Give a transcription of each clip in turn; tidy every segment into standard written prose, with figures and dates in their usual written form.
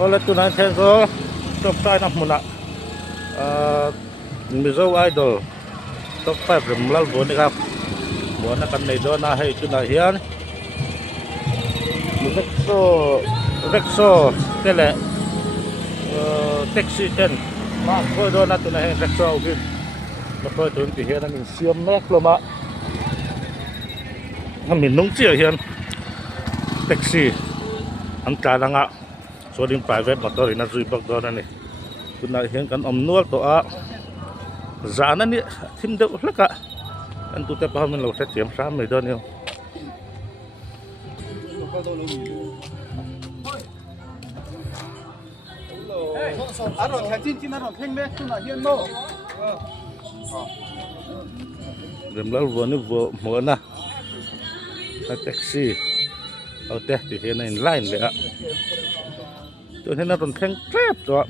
Ola tunai then ko top 5 na muna. Mizo Idol top 5 remlal bo ni kap. Bo na kan nei do na hai tunai hian. Rexo tele taxi ten ma ko do na tunai Rexo ugin. Mà tôi tưởng thì hiện là mình siêu nét luôn ạ. Mình nung chia hiện taxi anh trả đang ạ số điện private mà tôi nó duy bậc đó này tôi nói hiện cần nuốt tổ ạ giá nó nè thêm đâu lắm cả anh tụi tôi bảo mình lâu sẽ chiếm sáng mấy đó nhiều anh rồi thằng chín anh rồi thêm mấy tôi nói hiện đâu điểm lớn vừa nữa vừa mở na taxi ở đây thì hiện nay lineเลยạ cho nên nó còn thêm trap rồi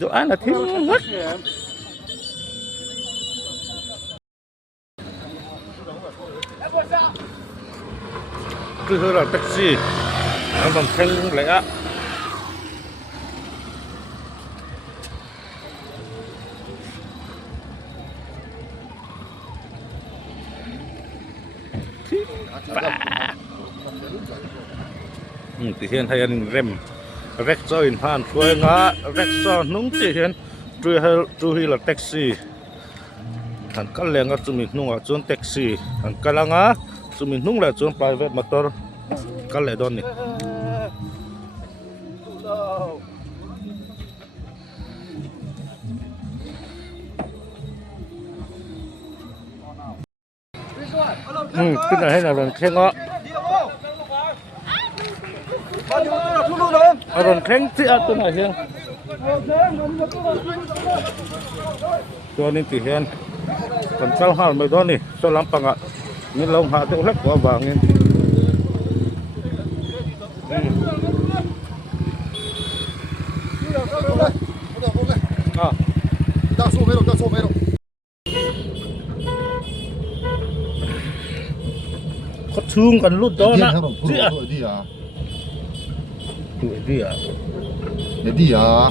chỗ anh là thêm mất cứ là taxi nó còn thêm lại ạ thì hiện hay anh rem Rexo in phan phơi ngã Rexo nung chỉ hiện chui là taxi thằng cái leng ở chúng mình nung ở chỗ taxi thằng cái lăng á chúng mình nung là chỗ private motor cái lẽ đó này cái này hay là lần khen ngõ lần khen thì ở cái này khen cho nên thì khen còn sao hào mấy đó này sao lắm bằng ạ nhưng lông hạ tiêu lắc quá vàng nên có thương cần lút đó nè gì à đi à đi à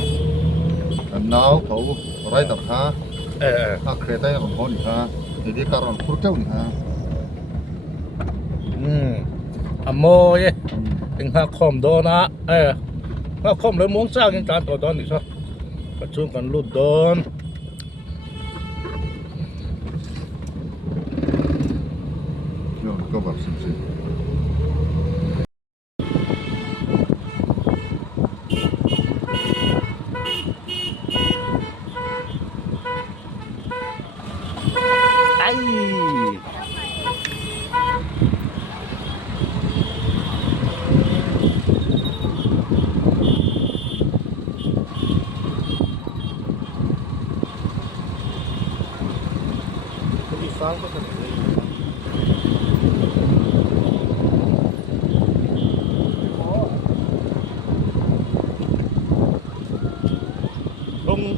nào thấu rai tập ha khởi tay còn có gì ha đi cả còn phút trâu gì ha mô ye tình hoa khom đó nè hoa khom lấy muốn sang những tràn đó thì sao có thương cần lút đó có vật gì ai đi sang có thể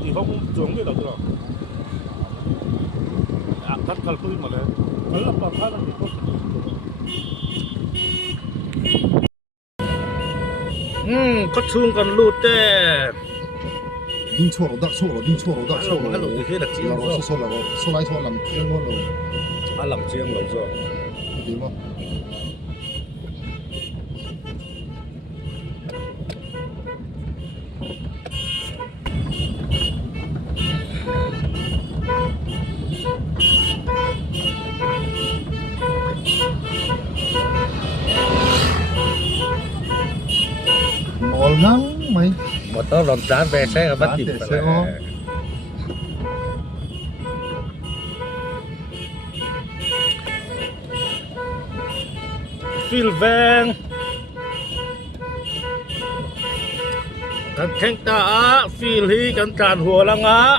thì không xuống đi đâu rồi thắt cật tôi mà đấy mới là toàn thắt là gì tốt có thương còn lụt đấy đi错了大错了đi错了大错了cái lụt thì thế là chiếng rồi số là số lại số làm chiếng luôn rồi làm chiếng rồi rồi đi mà mol ngang mày một tao làm chán về xe bắt tìm xe không phil vang kan keng ta phil hi kan tràn hùa lăng á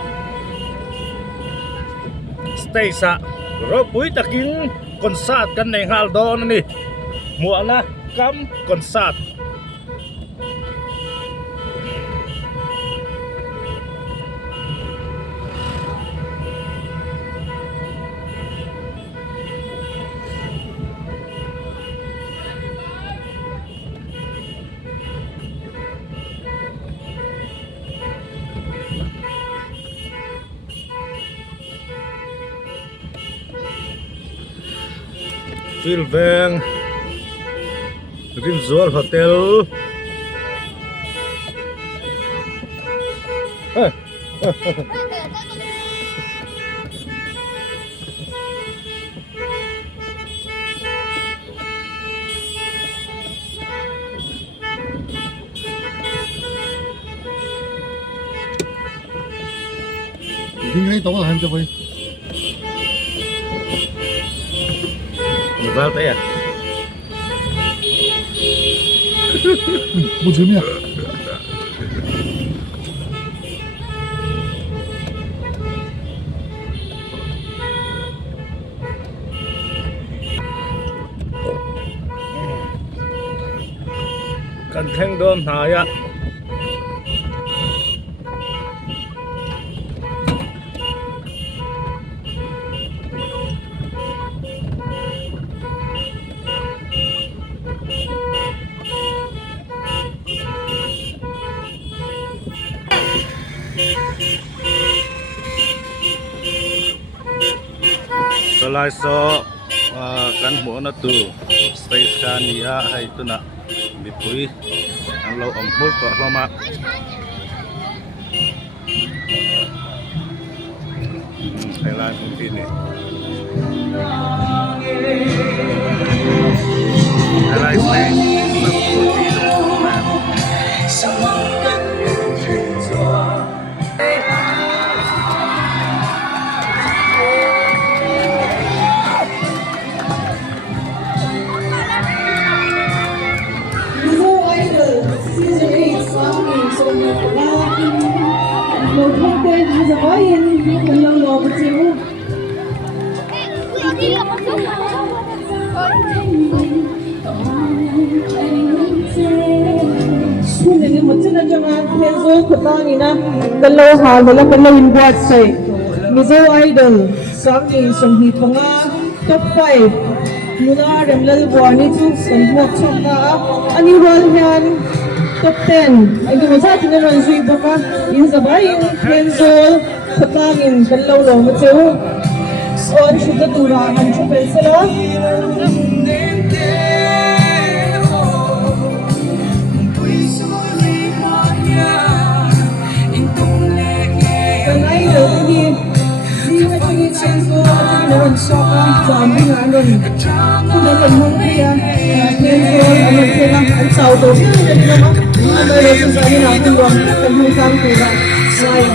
stay sa rồi bụi takin concert kan nei hal do nè mua na cam concert Phil Veng Rimzual Hotel đi ngay tao làm cho vậy vào đây à một thứ nhỉ Kan theng don haya Salai so kan mo na tu space kania hay tu na bipui ang lo ampul to lama Thailand cũng tin này Thailand Một thông tin sẽ có in mình lần một chiều. Ini macam jangan Kenzo kutang ina kalau hal dalam kalau buat saya. Mizo Idol sangi songhi panga top 5 mula remlal buani tu sanhok chakka ani walhan top 10 ay gumasa tinaman sui baka in sabayin Kenzo kutangin kalau lo macam on sudah turahan chupel sila. Naman soka zombie nga nun kung naman kaya Kenzo ano sila ang sauto hindi naman ano yung sa amin natin doon kaghusang tura ngayon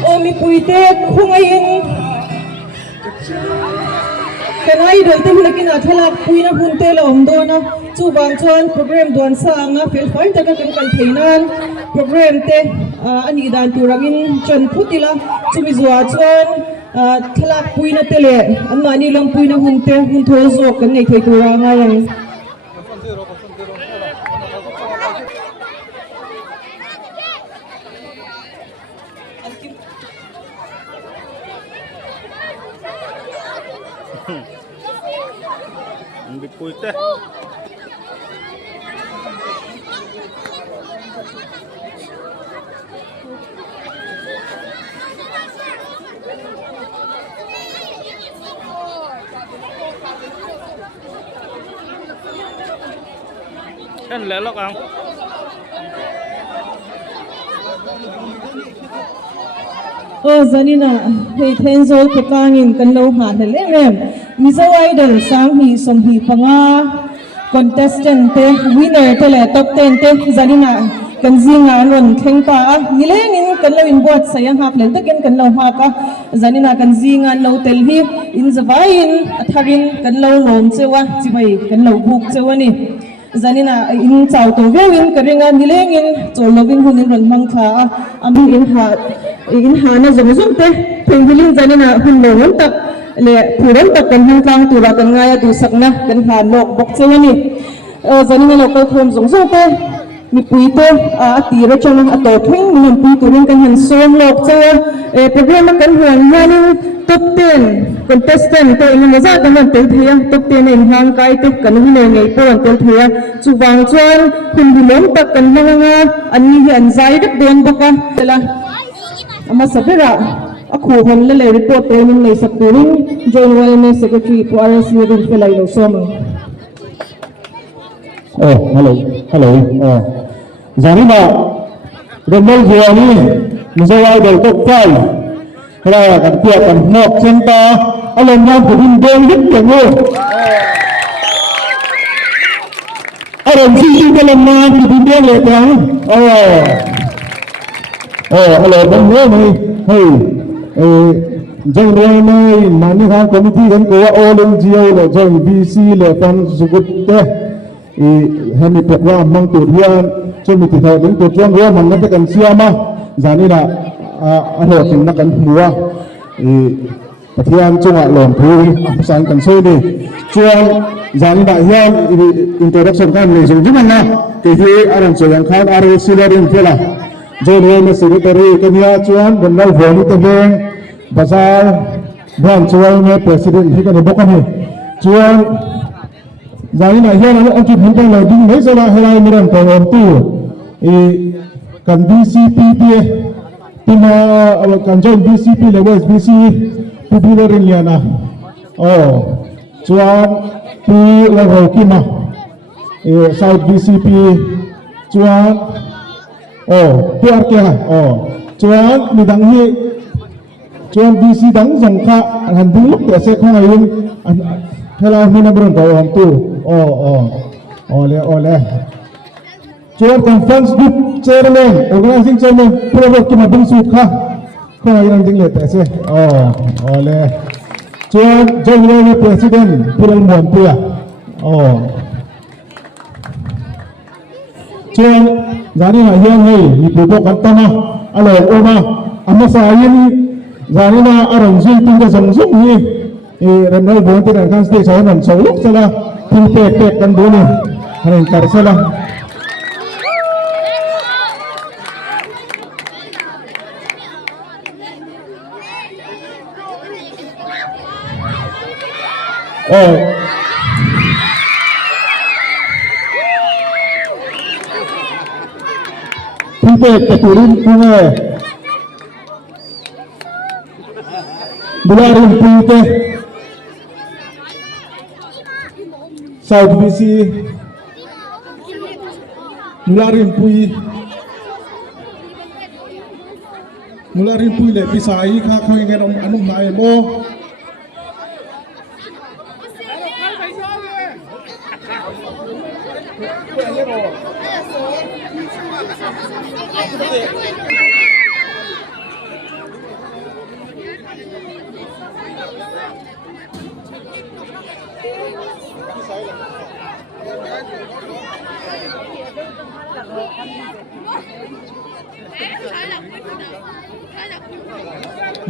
Omi puite kung ngayon kanay doon tayo lagi na thalak pui na punte lom doon na subang chuan program doon sa nga feel fine taga kan container program te ani dan turangin chon putila chumizwa chuan thalak pui na tele an ani lang pui na hunte hunto zo kan nei thei tura nga yang Hindi po ito. Kan lelok ang. Oh zanina hei Kenzo kutangin kan lo ha hele mem Mizo Idol sang hi som hi panga contestant te winner te le top 10 te zanina kan zinga ron theng pa nilengin kan lo in bot sayang hak len takin kan lo ha ka zanina kan zinga lo tel hi in zawain atharin kan lo lom chewa chibai kan lo buk chewani zanina in chau to vewin karinga nilengin cholovin hunin ron mangkha ami in ha na zong zong te thengbilin zanina hun lo won tak le phuran tak kan hang tang tura kan ngaya du sakna kan ha lok bok chewani zanina local thom zong zong te mi puite tira chang atotwing mi puite rin kan som lok cha program kan huang hanin top 10 contestant te in maza kan tel thia top 10 in hang kai te kan hu ne ngei por tel thia chuwang chuan hun bilom tak kan hanga anni hi an zai dak den boka tela ama sabera aku hon le report te min nei sakturin join wellness secretary PRS ni rin felai lo soma. Oh, hello. Zani ba, Ramel Ziani, Muzawai del Tokai, Kaya kan tiap kan nok senta, alam yang berin dengit kamu. Alam sisi dalam yang berin dengit kamu. Hello, bang ni, hey, jeng ramai mana kan komiti kan kau all NGO le, jeng BC le, pan sugut teh. Hemi program mang tujuan cuma kita dengan tujuan dia mengatakan siapa zani na ada tindakan semua perhatian cuma lom puri pesan kan sini cuan zani na yang introduction kan ni jadi mana kehi orang cuan kan ada silarin pula jadi ni secretary kenya cuan benar voli tebing bazar dan cuan ni presiden kita ni bukan ni cuan Jadi nak hian anak angkit hentai lagi, ni salah helai miran kawan tu. Kan BCP dia, tina kan join BCP lewat BC, populerin liana. Cuan pi level kima, South BCP, cuan, PR kia, cuan midang ni, cuan BC dang jangka, handung luk terasa kau ayun. Helai mina miran kawan tu. Oleh. Cuan conference group chairman, organizing chairman, program kita bersut kah? Kau yang tinggal terse. Oleh. Cuan jadi presiden Pulau Muantia. Cuan jadi macam ni, ibu kata mah, alo oma, amasa ini jadi na orang sih tinggal sungsung ni. Renal bonti dan kan sih saya nak solo salah. Pek kan dulu, hari tersalah. Pek keturun sungai, bularin putih. South BC mularin pui le pisai kha khoi nge anum nai mo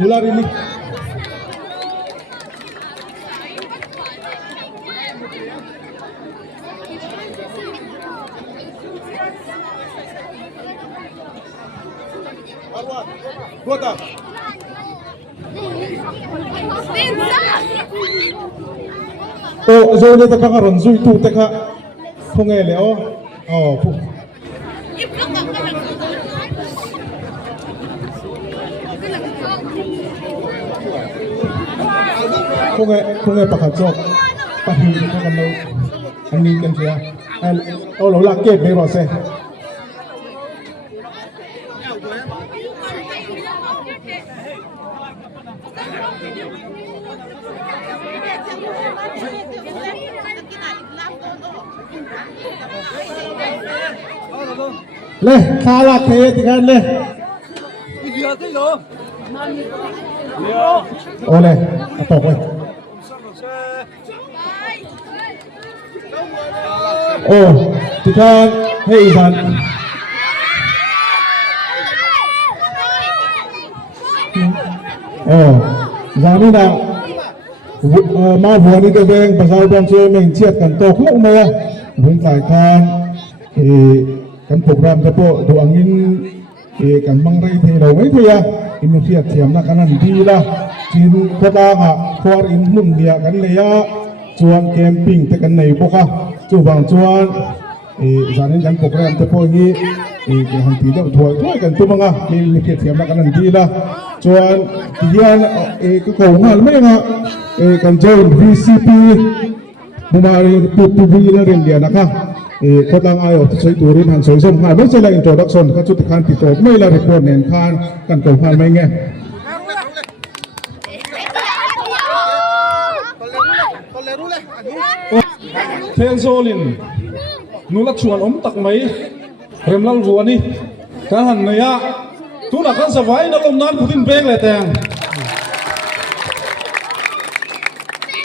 Mulai ini Kota zone ta ka ron zui tu ta ka khonge le khonge pakhat chok pahi ka kan lo ani kan sia lo la ke me ro se le khala ke tikan le ole atok we tikan hei san zani na ma vuani ke beng pasal bang che meng chiat kan tok lo me vun kai kan kan program te po do angin kan mangrai thei lo mai theia imi khiat thiam na kanan di la chin khota nga khwar in mun dia kan leya chuan camping te kan nei boka chu wang chuan zanin kan program te po hi ke han ti do thoi kan tu manga imi khiat thiam na kanan di la chuan hian cái cầu ngal mai nga kan join VCP bumari pu na rin dia naka khotang ayo sei turin han soi som hai mai la introduction ka chu ti khan ti top mai la report nen khan kan ko hal mai nge Tenzolin nula chuan tak mai remlal ruani kan han naya tu na kan savai na lom nan putin beng le tang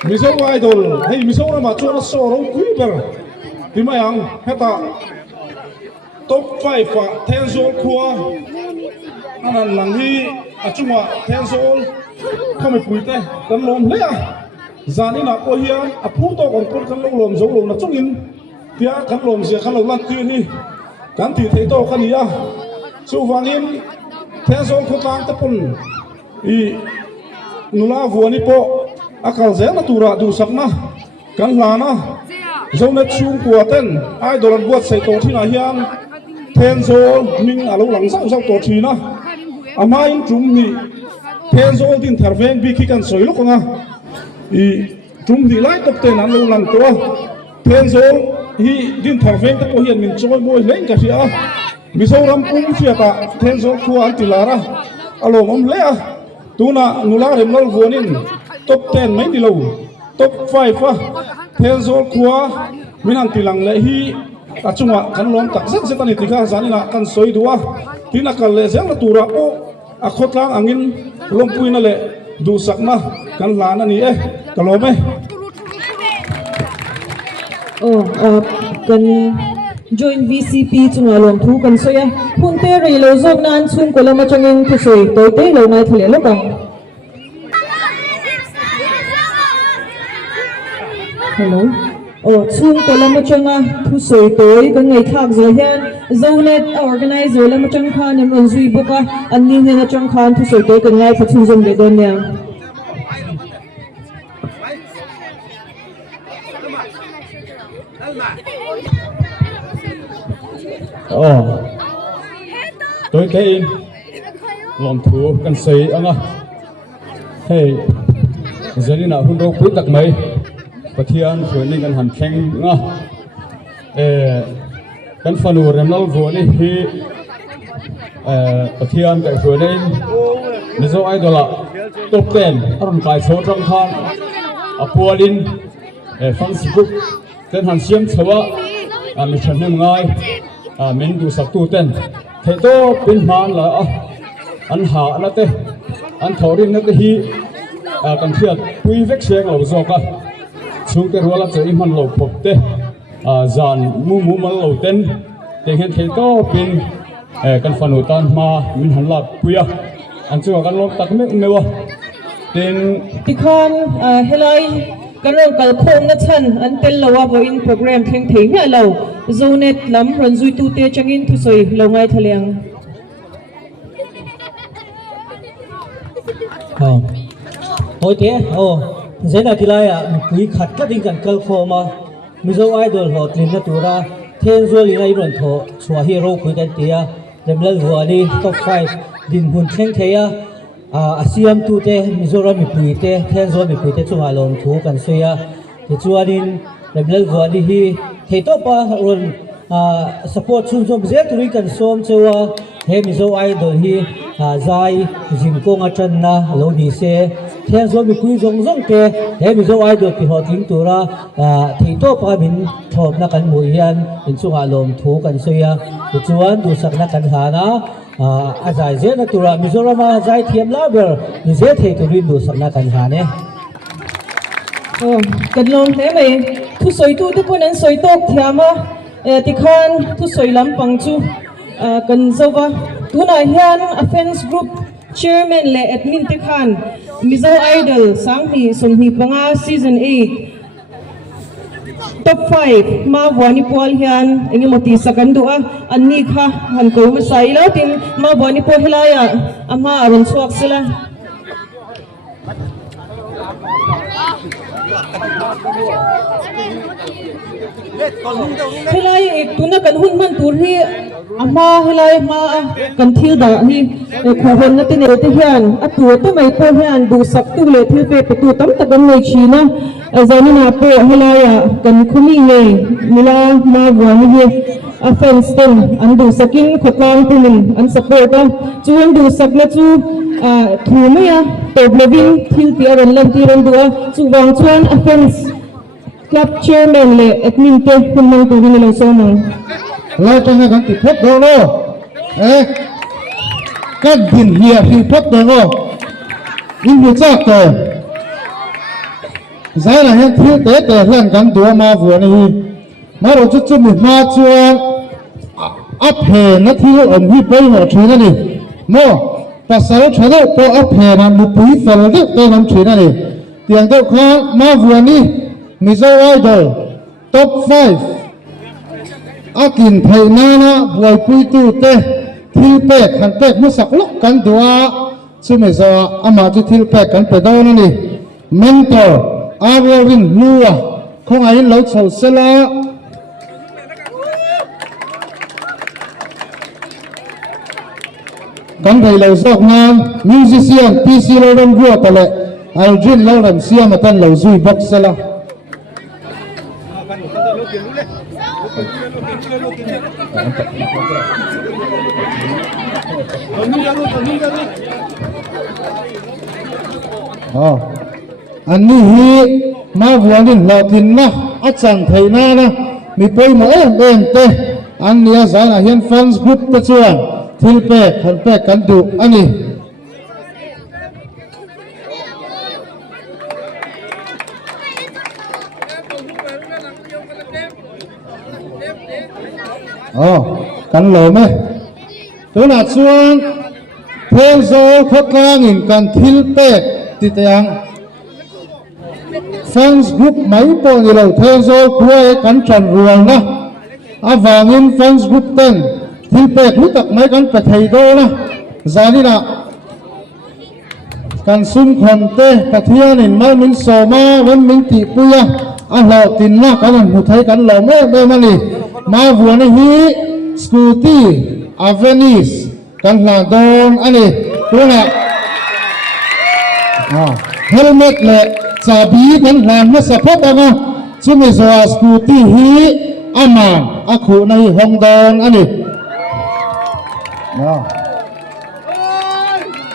miso idol hey miso na ma chuan so ro kuiber timayang heta top 5 fa Tenzol khua anan lang hi achunga Tenzol khame puite kan lom le a zani na ko hian a phu to kon kon kan lom zo lo na chungin tia kan lom zia kan lo lan ti ni kan ti thei to kan ya chu wangin Tenzol khotang te pun I nula vuani po akal zel na tura du sakna kan lana zona chung kuaten idol an buat sei to thina hian Tenzol ning alo lang sau sau to thina ama in tum ni Tenzol din tharveng bi ki kan soilo konga I tum di lai top ten an lo lang to Tenzol hi din tharveng te po hian min choi moi leng ka ria Mizoram pum fiata Tenzol khua antilara alom om lea tuna nula remlal vuanin top 10 mai ni lo top 5 fa Tenzol khua minan tilang le hi achunga kan lom tak zet zet ani tika zanina kan soi duwa tina kal le zeng la tura o akhotlang angin lompuina le du sakna kan lana ni kalome kan join VCP chung alom thu kan soya hunte ri lo zok nan chung ko lama changin thu soi toi te lo nai thale lo bang hello chung ko lama changa thu soi toi kan ngai thak zo hian zonet organizer lama chang khan am zui boka anni ne na chang khan thu soi toi kan ngai thu zom le don ya tôi cái lòng thú cần xây anh à hey giờ đi nào hôn đâu quyết đặt mấy và thiên rồi nên cần hành khen ngà cần phần ủi em lâu vừa đi khi và thiên cái rồi nên nếu do ai đó là top 10 anh cái số trong khan Apualin Facebook tên hành xiêm sớm mình chẳng nên ngay mình đủ sắc tu tên thế to bên man là anh hạ nó thế anh thổi nó thế hi cần thiết quy vết xe lầu dọc xuống cái ruộng là chơi man lầu phục thế dàn mu man lầu tên thế hiện thế to bên cần phần nội tan mà mình hắn là quy anh chưa cần lông tắc miệng nữa tên tikhan helai karong kalkhom na chan an tel lawa bo in program theng thei na lo zonet lam ron zui tu te changin thu soi lo ngai thaleng tôi thế zena tilai pui khat ka ding kan kalkhom ma mizo idol hot lin na tura Tenzol in ai ron tho chua hero pui kan tia demlal vuani top 5 din hun theng theya asiam tu te Mizoram mi pui te Tenzol mi pui te chunga lom thu kan soya ti chuanin remlal vuani hi thei to pa ron support chun som je turi kan som chewa he mizo idol hi zai jingkong atran na lo ni se Tenzol mi pui zong zong te he mizo idol ki hot ling tura thei to pa min thop na kan mu hian in chunga lom thu kan soya ti chuan du sak na kan hana azai je na tura Mizoram azai thiam la ber ni je thei turin du sakna kan ha ne kan lom te mai thu soi tu te pun an soi tok thiama tikhan thu soi lam pang chu kan zowa tuna hian a fans group chairman le admin tikhan Mizo Idol sang hi som hi panga season 8 top 5 ma wani pol hian engi moti sakan du a anni kha han ko ma sai lo tin ma wani pol hilaya ama aron suak sila hilai ek tuna kan hun man tur hi ama hilai ma kan thil da hi khu hon na tin te hian a tu to mai ko hian du sak tu le thil pe tu tam ta kan nei china zani na pe hilai kan khumi nge mila ma wani hi a fence ten an du sakin khotlang tunin an support a chuan du sak na chu thu mai a toblevin thil ti aron lan ti ron du a chu wang chuan a fence club chairman le admin te hunmang tu ni lo so mang lai cho nghe kan ti phot do lo kan din hia hi phot do lo in bu cha ko zai la hen thi te te hlan kan tu ma vu ni ma ro chu chu mi ma chuan ap he na thi om hi pe mo thina ni mo pasal thana po ap he na mu pui fel de te nam thina ni tiang do kha ma vu ni Mizo Idol top 5 akin thai nana buai pui tu te thil pek han pek mu sak lok kan dua chu Mizo ama chu thil pek kan pe do na ni mentor Arwin Lua khong ai lo chho sela kan thai lo sok na musician PC lo ron bua tale Aldrin lo ran siam atan lo zui box sela anh hi ma vuanin latin na achang theina na mi poi mo em te an nia zana hian fans group te chuan thil pe khan pe kan du ani kan lo me tu na chuan thel zo khotlang in kan thil pe ti tang fans group mai po ni lo thel zo khuai kan chan rual na awangin fans group ten thil pe lu tak mai kan pe thei do na zani na kan sum khon te pathian in mai min so ma wen min ti puya a lo tin na kan hu thai kan lo me me mani ma vuan hi scooty avenis kan hla don ani tuna helmet le chabi kan hlan na support anga chumi zo scooty hi ama akhu nai hong don ani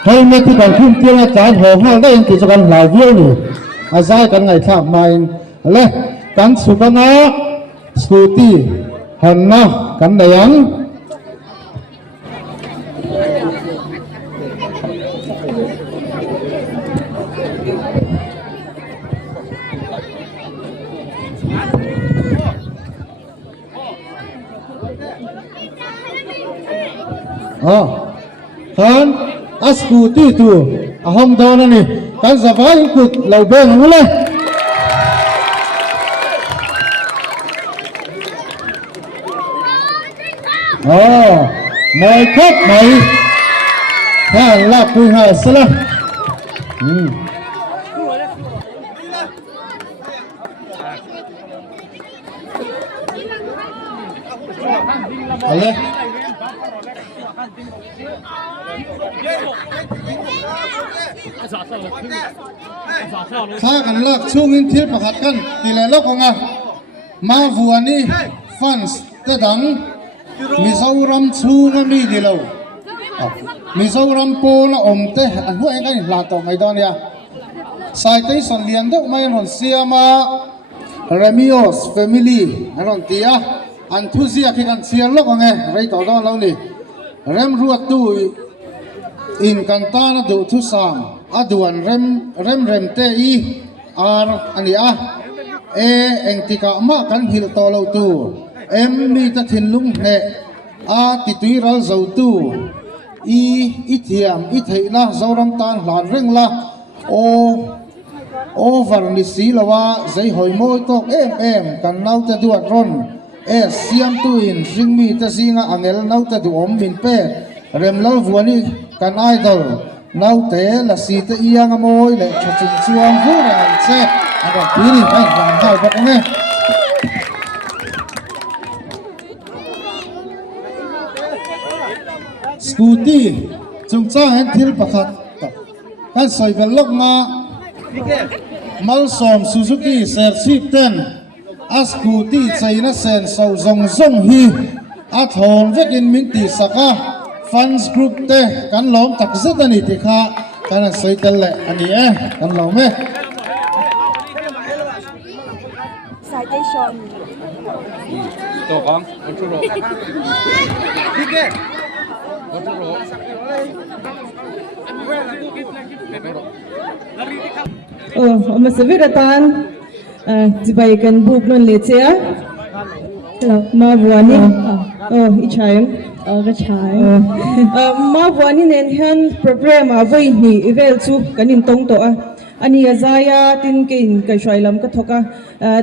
helmet thì còn phun tiêu là chán hồ hang đây thì cho con lào viêu nè azai kan ngai thap mai le kan supana scooty hanna kan dayang kan scooty tu ahom don ani kan zavai kut lau beng mule mày khóc mày ha là cùi hà sala ale kan lak chungin thil pakhat kan tile lokonga ma vuani fans te dang Mizoram chunga mi dilo Mizoram po na omte an hu ai kan la to mai don ya sai te son lian deuh mai hon siama Remios family anon tia an thu zia khi kan sian lokonge rei to don lo ni rem ruat tu in kan ta na du thu sam aduan rem te i ar ania eng tika ma kan hil to lo tu em mi ta thin lung he a ti tui ral zo tu i thiam i theina zoram tan hlan reng la o over ni si lawa zai hoi moi tok em kan nau ta duat ron siam tu in ring mi ta singa angel nau ta du om min pe rem lal vuani kan idol nau te la si ta iang amoi le chachum chuang hu ran che ada pini ai ran hau bak nge scooty chung cha hen thil pakhat kan soi bel lok ma Malsom Suzuki Sership 10 a scooty chaina sen so zong hi a thon vekin min ti saka fans group te kan lom tak zet ani ti kha kan soi tel le ani kan lom me citation masaviratan jibaikan book non lechea ma buani ichayam gachai ma buani nen han program avoi ni evel chu kanin tong to ani azaya tin kein ka shailam ka thoka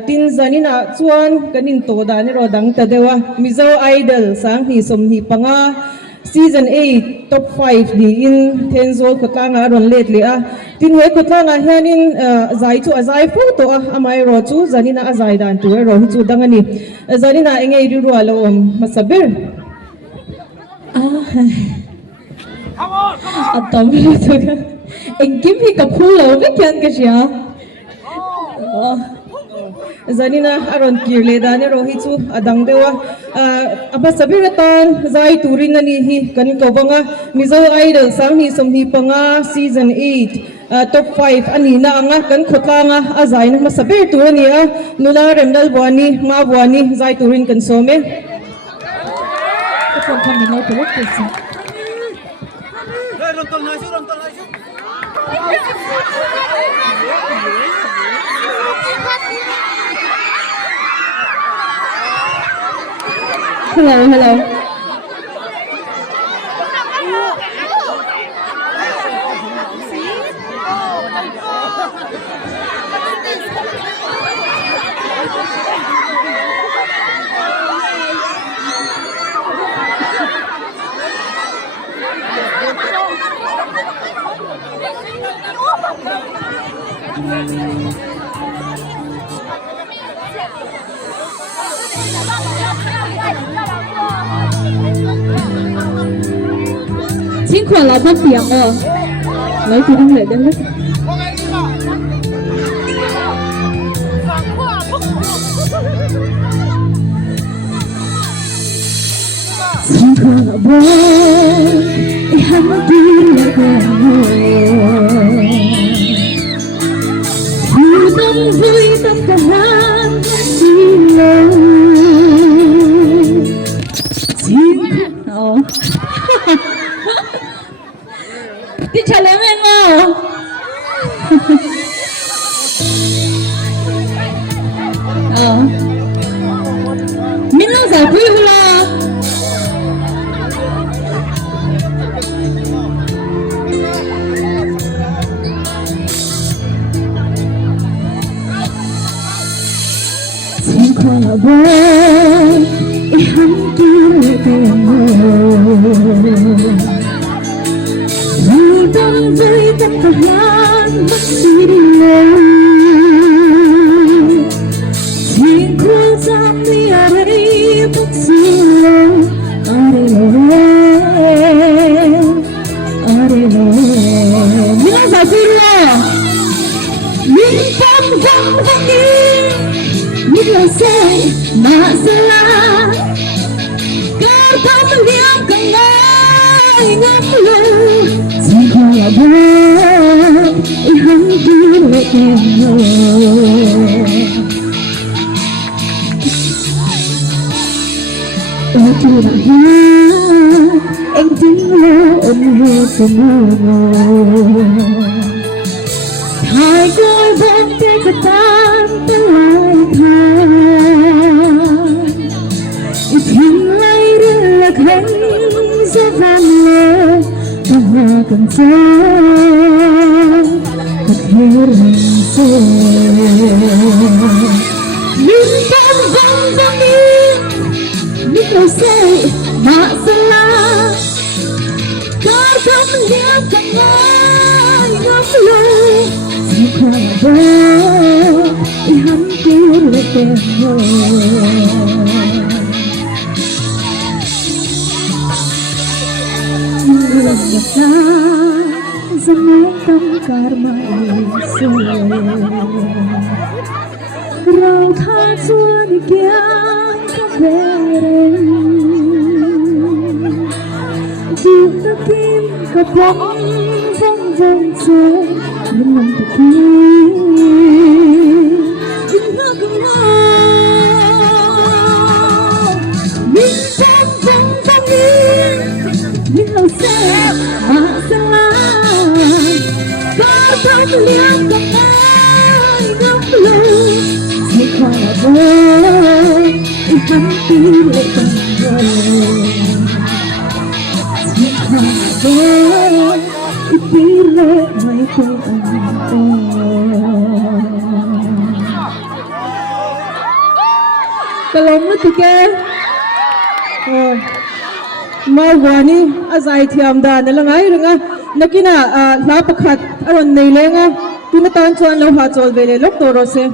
tin zanina chuan kanin to da ni ro dang ta dewa mizo idol sang hi som hi panga season 8 top 5 di in tenzol katanga ron lately tin we katanga hianin zai chu azai fu to amai ro chu zanina azai dan tu ro chu dangani zanina engei ru ro alo masabir atam tu engkim hi kapul lo ke kyan ka sia zanina aron kirle dane rohi chu adang dewa aba sabiratan zai turin ani hi kan kawanga mizo idol sang ni som hi panga season 8 top 5 ani na anga kan khotlanga azai na masabir tu ani nula remdal bwani ma bwani zai turin kan some ko kan min lo ko ko si hello chính khoản là mất tiền rồi lấy từ đâu để đem hết chính khoản là bố hắn đi lại vui tâm cả hắn đi lâu chính đi trả lời em nào mình lâu giải quyết là chính khoa là bố hắn cứ lại tên vui tâm với tất cả hắn mất đi lâu chính khoa giam đi ở đây mất gì lâu ở đây lâu mình đã giải quyết rồi mình tâm vắng vắng đi những lời say mà sẽ là cả thắm liang cần ai ngắm lưu chỉ không là bố hắn cứ lại em ôi chú đã hát anh chính là ân hứa của mơ hai đôi vốn tay của tan tới lại than thiên lai đưa là cánh gió vang lệ trong hoa cầm gió thật Esperanza Min tâm vang vang yên Min lời say mà salah Kau tak melihat tangan yang belum Sekarang hampir letihnya Mengapa semua karma Yesus Rau tha xuân kia về Chiếc tơ kim có bóng vòng vòng chơi Nhưng lòng tự kim Đừng ngỡ cầm ngỡ Mình vòng vòng vòng yên Nhưng lòng sẽ mà sẽ lại Có tâm liang gặp ai ngắm lưu Sẽ qua là vơi Hắn đi lệ tầm vơi Ipilih may Kalom na tike Mawani azay thiam da nalangai runga nakina la pakhat aron nei lenga tunatan chuan lo ha chol vele lok toro se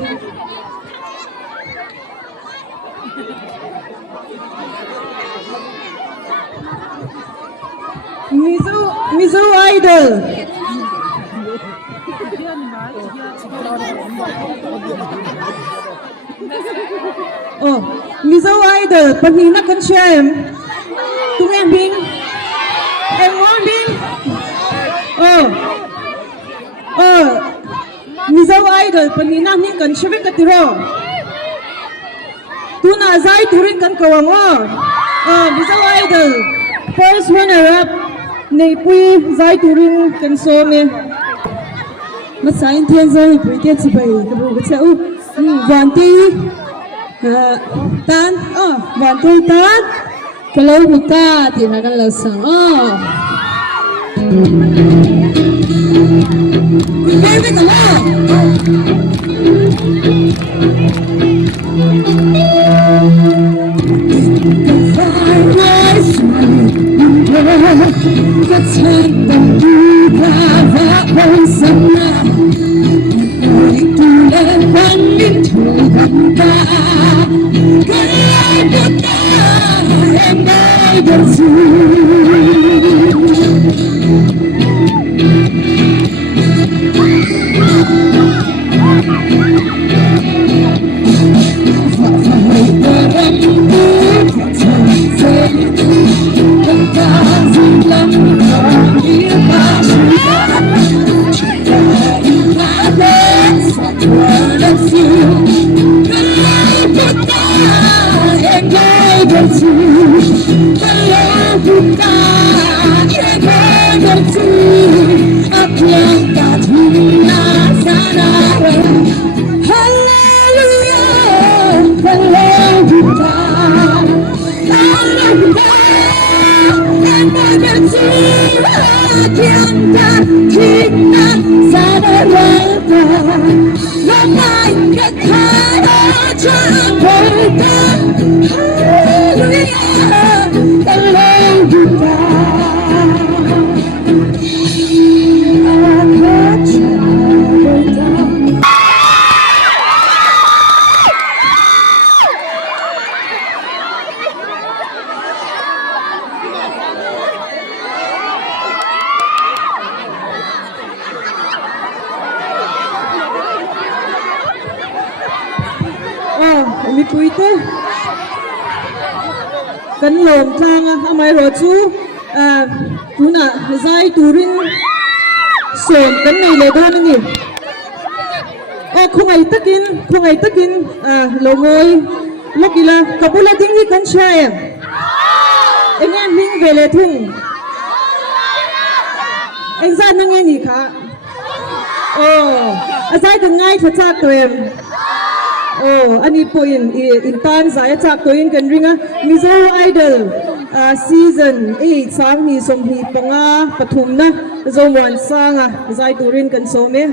Mizo Idol. Oh, Mizo Idol. Panina kan siyem. Tung em bing. Em ngon bing. Mizo Idol. Panina ning kan siyem katiro. Tuna zay turin kan kawango. Mizo Idol. First runner-up. Nei pui zai turin kan so ne masain thiên zai pui te chi bai ka bu cha u van ti tan van ti tan ka lo hu ta ti na kan la sang baby come Puite kan lom thang amai ro chu tuna zai turin son kan nei le don ni khungai takin longoi lokila kapula ding hi kan shaya engen ning vele thung enza nang ni kha azai kan ngai tha toem ani po in tan zaya chak toin kan ringa Mizo Idol season 8 sang ni som hi panga pathum na zo wan sanga zai turin kan so me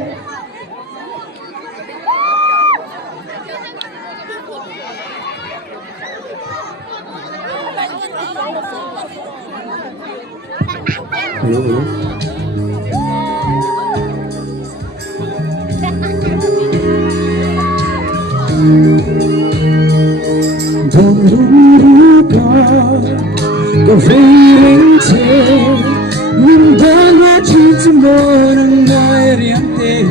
có feeling thế mình đã nghe chỉ một ngày riêng thế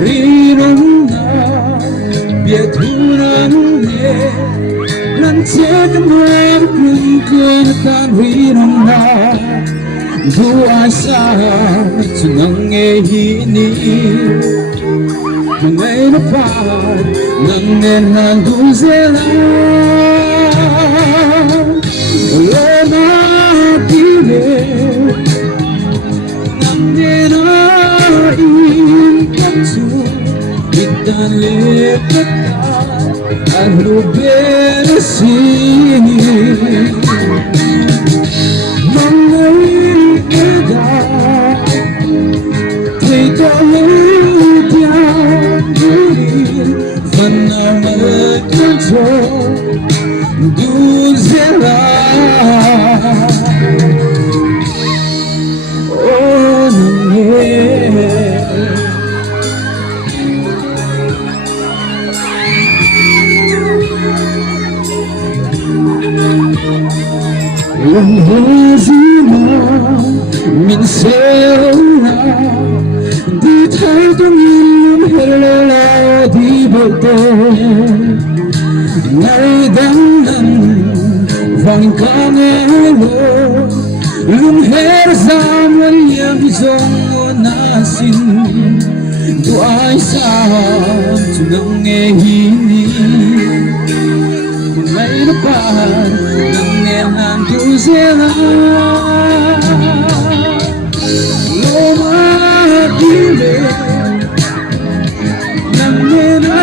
riêng na biết thu nắng nhẹ nan chết em cùng cơn tan riêng na dù ai xa chỉ nắng nghe hi ni ngày nó phai nắng nên hàng du dễ Lena dire Namnena in kapsu Itan lepata Arru beresini Mangai eda Teita lupian Duri Vana malkanto Duzela Oh nangye Lam hazina min sera Di thai tung ilum herla di bote Ngày đắng nắng vàng ca nghe lô lung her ra người em dòng na xin tu ai xa tu nang nghe hi ni ngày nó qua nang nghe hàng tu dễ la lô ma đi về nang nghe na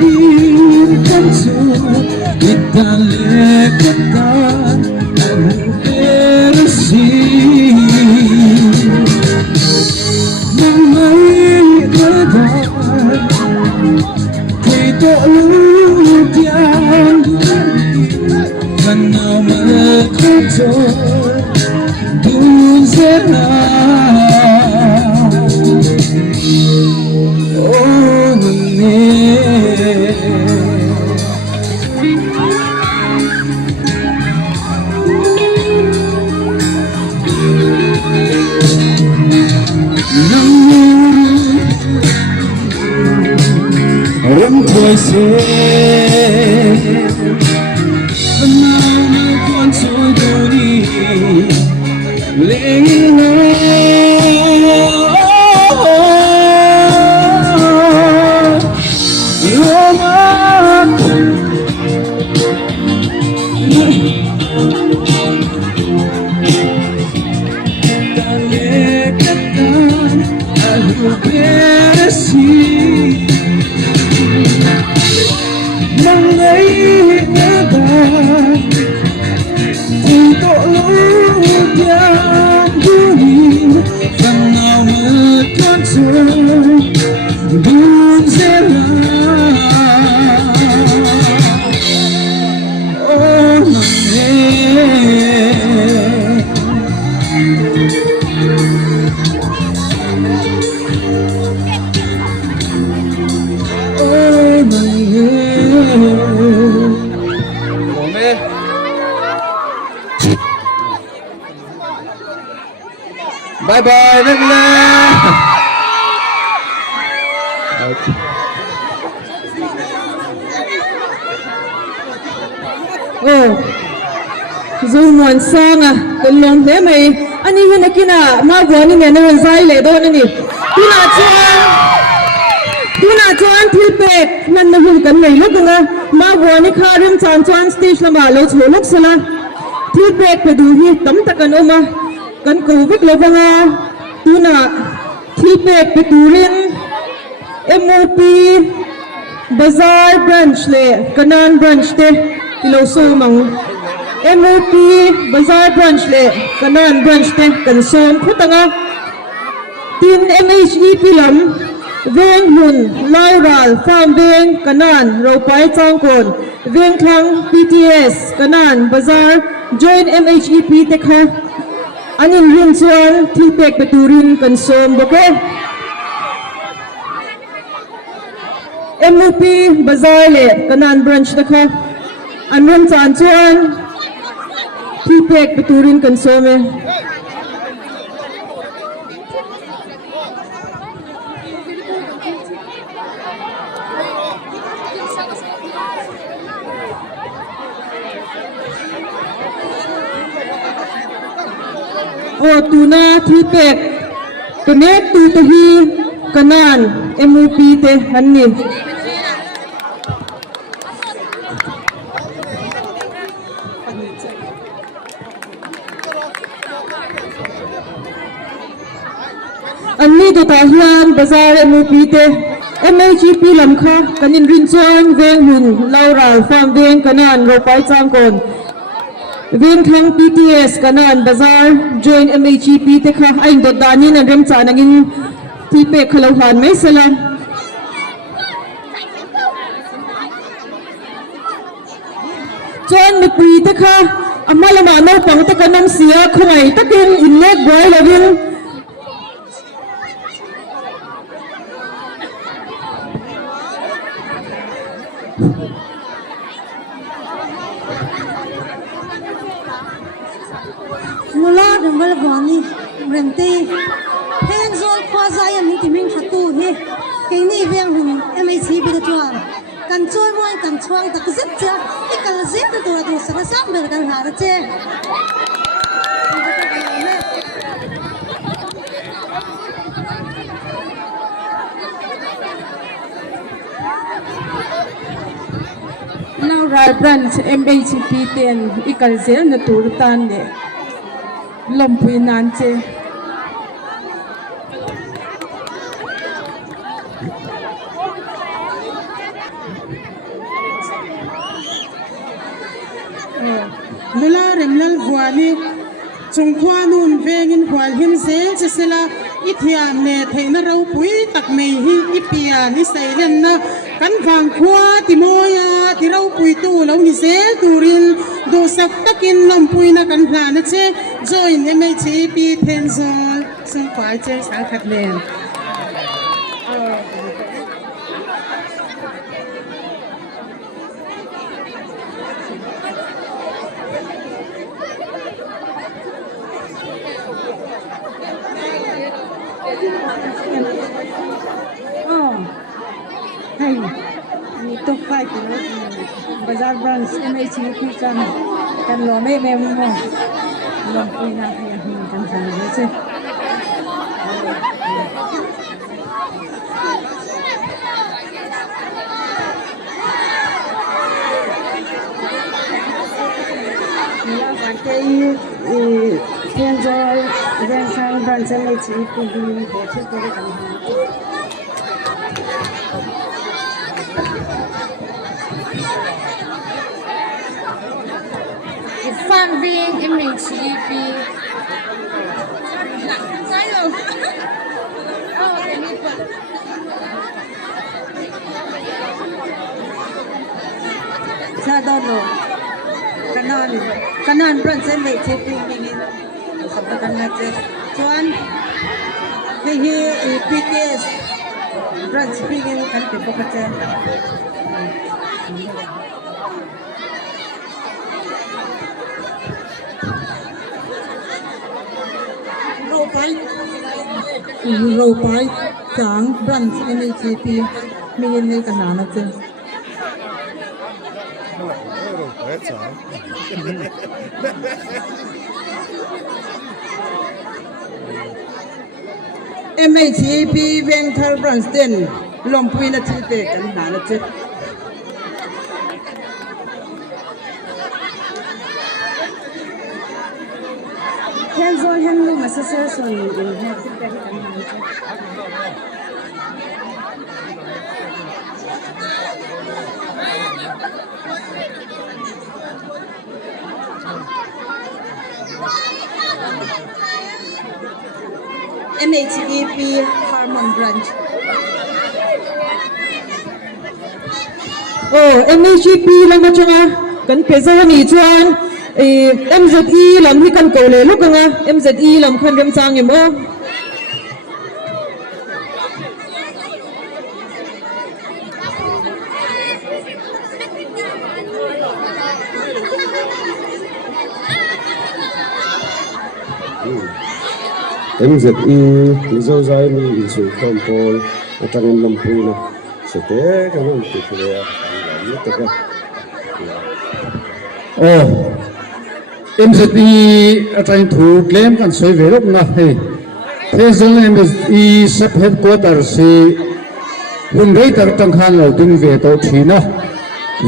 in tâm sự kita lekatan bersih mengai kedan kita lupian karena mekacau dunzena oh mengai Râm tuổi xưa Vẫn nào nơi con trôi đâu đi Lệ ngỡ Yêu mắt Ta lệ kết tan Algo bersih Mengai kedan Untuk lupian duri Karena mekacau dunzela Oh mengai Oh mengai Bye bye, Nicola. Oh, Zulmon song kan long thế mày anh ấy hiện kina ma vợ ni nghe nó dai lệ đó nè tu na chuan thil pek nan na hun kan nei lúc nga ma vợ ni kha rim chuan stage lama lo chho lok sala thil pek pe du hi tam takan oma kan ko vik lo nga tu na thil pek pe turin MOP Bazaar branch le Kanan branch te ilo so mang MOP Bazaar branch le Kanan branch te kan som khutanga tin MHEP lam veng hun lairal farm veng Kanan ropai changkon veng thlang PTS Kanan Bazaar join MHEP te kha anin rin chuan thi pek peturin kan som boke MUP bazar le kanan branch na kha anron chan chuan thi pek peturin kan som e o tuna thi pek connect tu te hi kanan MUP te hanni anni to ta hian bazar MUP te MHP lam kha kanin rin chuan veng hun laural farm veng kanan ro pai chang kon Vin thang PTS kanan bazar join MHP te kha ain dot dani na rem cha nangin thi pe khalo han mai salam chuan mi pri te kha amalama no pang te kanam sia khoi takin inlet boy lovin mula dambal bani rente hen zol kwa zaya mi timing khatu he keini veng hun MHC bi da chuan kan choi moi kan chuang tak zet cha ikal zet da tura du sa sam ber kan har che Laural branch MHP ten ikal zel na tur tan de lompui nan che lula remlal vuani chungkhwa nun vengin hwal him zel chesela ithiam ne theina ro pui tak mei hi ipia ni sailen na kan wang khwa ti moya ti ro pui tu lo ni zel turin do sak takin lom pui na kan hla na che join MHP thenzol sung kwai che sa khat len hey ni to fight bazar branch MHP kan lo me mo lo pui na kan san che thiên rồi bên sang đoàn xe này chỉ cùng đi để chơi với các bạn farm viên MHP sa dono kanan brand sen le che ping sab ta kan na che chuan hi PTS brand ping in kan pe ka che ro pai chang brand MHP mi in le kan na che MHP Venture Branch ten lompui na chite kan na na che Hands-on handling association in health kan na che MHP Harmon Branch. MHP lang na chunga kan pesa ni chuan MZE làm hi kan cầu lệ lúc nga MZE làm khan rem chang em o MZE zo zai mi isu khom pol atang lampu na sete kan un tu le ni ta ka MZE atang thu claim kan soi ve rok na he thezong MZE sub headquarters si hun rei tar tang khan lo ding ve to thina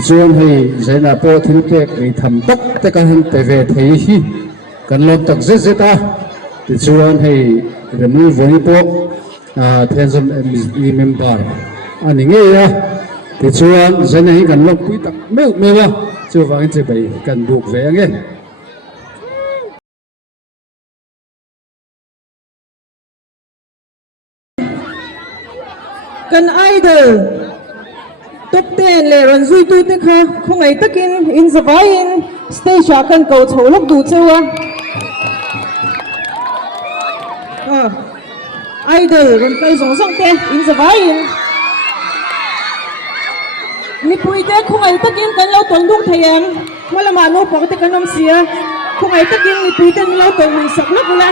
chuan hei zaina po thil tek ei tham tok te kan han te ve thei hi kan lom tak zeta ti chuan hei remul voi po thenzon MZE member ani nge ya ti chuan zaina hi kan lom pui tak me wa chu wangin che bai kan buk ve ange kan idol top 10 le ran zui tu te kha không ai takin in zavain stage a kan ko cholok du chewa idol ran kal zong zong te in zavain mi pui te không ai takin kan lo tong dung thayam wala ma no pa te kanom sia không ai takin mi pui te lo tong min sak lok la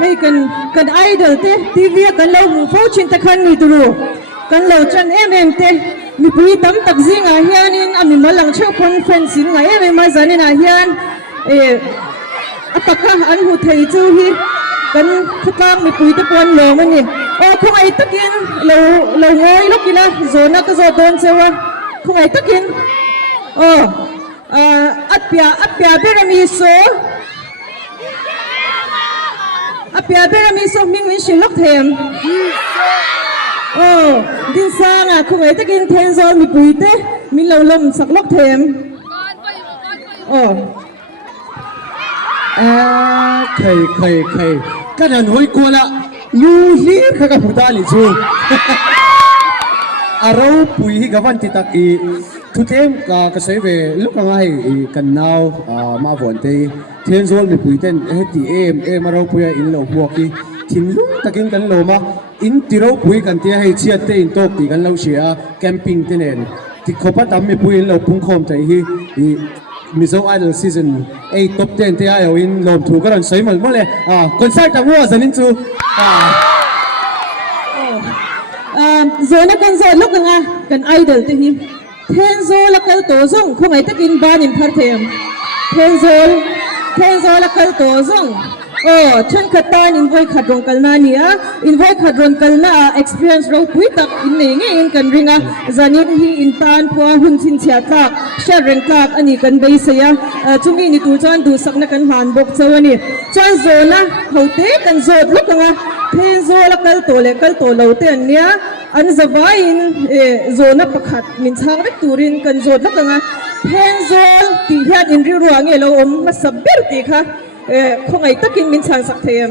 hay kan idol te TV kan lo mu fo chin ta khan ni turu kan lo chan te mi pui tam tak zinga hianin ami malang cheu conference nga ma zanin a hian apaka an hu thei chu hi kan khutang mi pui te pon lo mani không ai takin lo ngoi lokila zona ka zo don chewa không ai takin apya berami so apia berami so ming min shilok them din sang không ai takin thenzol mi puite min lo lom saklok them khơi cái này nói qua là lưu hi khá cả phụ ta lì chu aro pui hi gavan ti tak I thu thêm ka soi về lúc ngai kan nau ma von te thiên zol mi pui ten ti em aro pui in lo huak ki thin lu takin kan lo ma in tiro pui kan ti hei chiat te in top ti kan lo sia camping te nen ti khopa tam mi pui in lo pung khom tai hi Mizo Idol season 8 top 10 te ayo in lom thu karon soi mal mole concert ta wo zanin chu zona kan zo lok nga kan idol te hi thenzo lakal to zong không ai takin ban in phar them thenzo lakal to zong chan khatan in voi khadrong kalna nia in voi khadrong kalna experience ro pui tak in nei nge in kan ringa zanin hi in tan phwa hun chin chia tak share reng tak ani kan bei seya chumi ni tu chan du sakna kan han bok chawani chan zona hote kan zot lok nga thenzo lakal to le kal to lo te ania an zavain zona pakhat min chang rek turin kan zot lok nga thenzo ti hian in ri ruang e lo om ma sabber ti kha không ai takin min chang sak them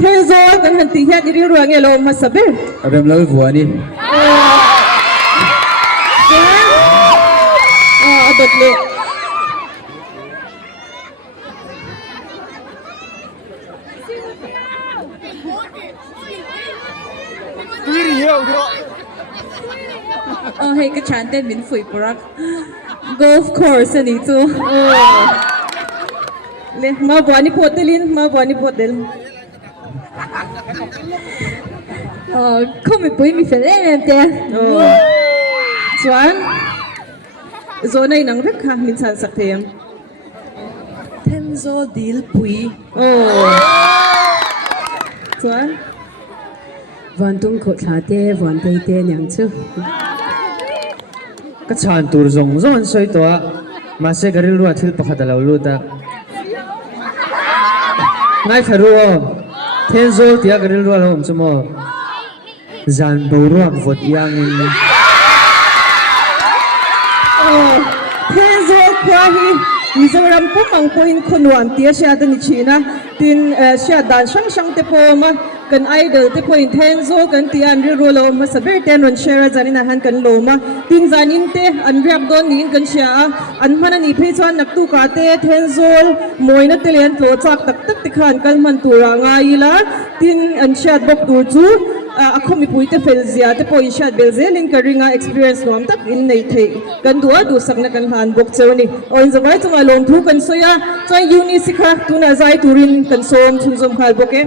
thenzo kan han ti hian ri ruang e lo ma sabber rem lo vuani adot le hay cái chán tên mình phủi brak golf course này tu le ma buani potel không bị bụi mình phải em te chuan zona nang rek kha min chan sak them Thenzo dil pui chuan van tung ko thla te van te te nyang chu cái chán tur zong zong soi to mà sẽ garil ruat thil pakhat alo lu ta ngai tharu Thenzo tia garil ruat hom chumo zan boruak vot yang in Thenzo kwa hi Mizoram po mang point kunwan tia siya dan China tin siya dan sang te po ma kan idol te po intenso kan tian rolo ma saber ten ron share janina han kan loma tin janin te an riap don nin kan siya an mana ni phe chuan nak tu ka te tenzol moina te lian tlo chak tak tak te khan kan man tura nga ila tin an siya bok tur chu ako mi puite felzia te po isha belzelin karinga experience nom tak in nei the kan dua du sak na kan han bok chewni on zawai chunga lom thu kan soya chai uni sikha tuna zai turin kan som chunjom khal boke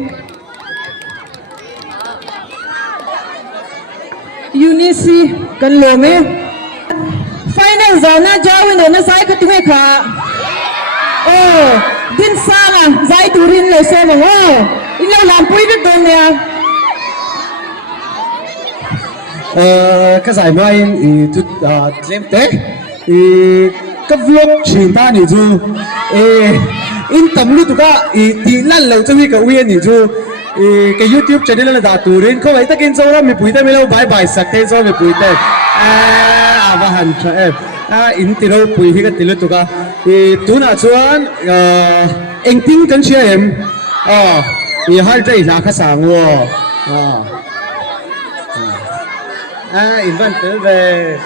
uni si kan lome final zana jawin na sai ka tume kha oh din sama zai turin le so mo ilo lam pui de don ya cái giải mai tụt claim té cấp vlog truyền ta nhỉ chú in tầm lúc tụi ta tí lăn lâu cho cái uyên nhỉ chú cái YouTube channel là đã tụi đến không phải tất nhiên sau đó mình bùi tay mình lâu bye bye sạc tên sau mình bùi tay và hẳn cho em in tí lâu bùi khi cái tí lúc tụi ta tụi nào chuan anh tin cần chia em hai đây là khách sạn wo inventor về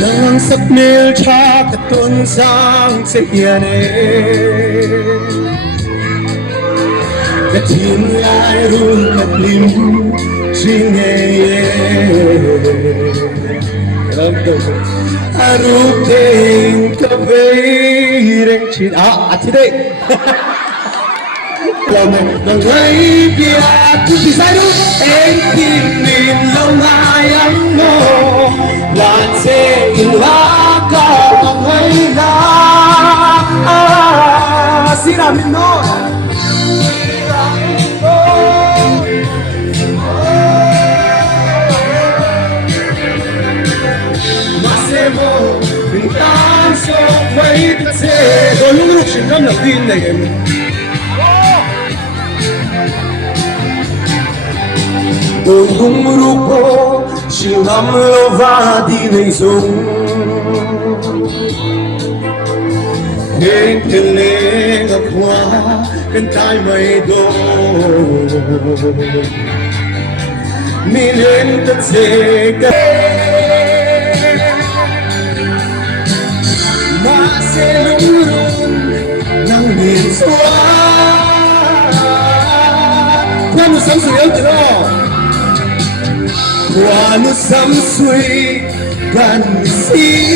nang sắc nil cha ka tun sang se hiane ka tin lai run ka lim ching ram to aru ten ka ve reng chin athi dei lòng nang ai bia tu ti sai du em tin min long ai ang no lan se in la ka ngai la sira min no masemo bin tan so quay ta se do lu lu shin nam la din này em ôi hung rupo chiều năm lâu và đi này dùng đến cái lễ ngọc hoa cơn tai mây đổ mi lên tất dễ mà sẽ lung lung nắng nhìn xóa qua một sáng sủi ấm từ đó qua một sắm suy gần xí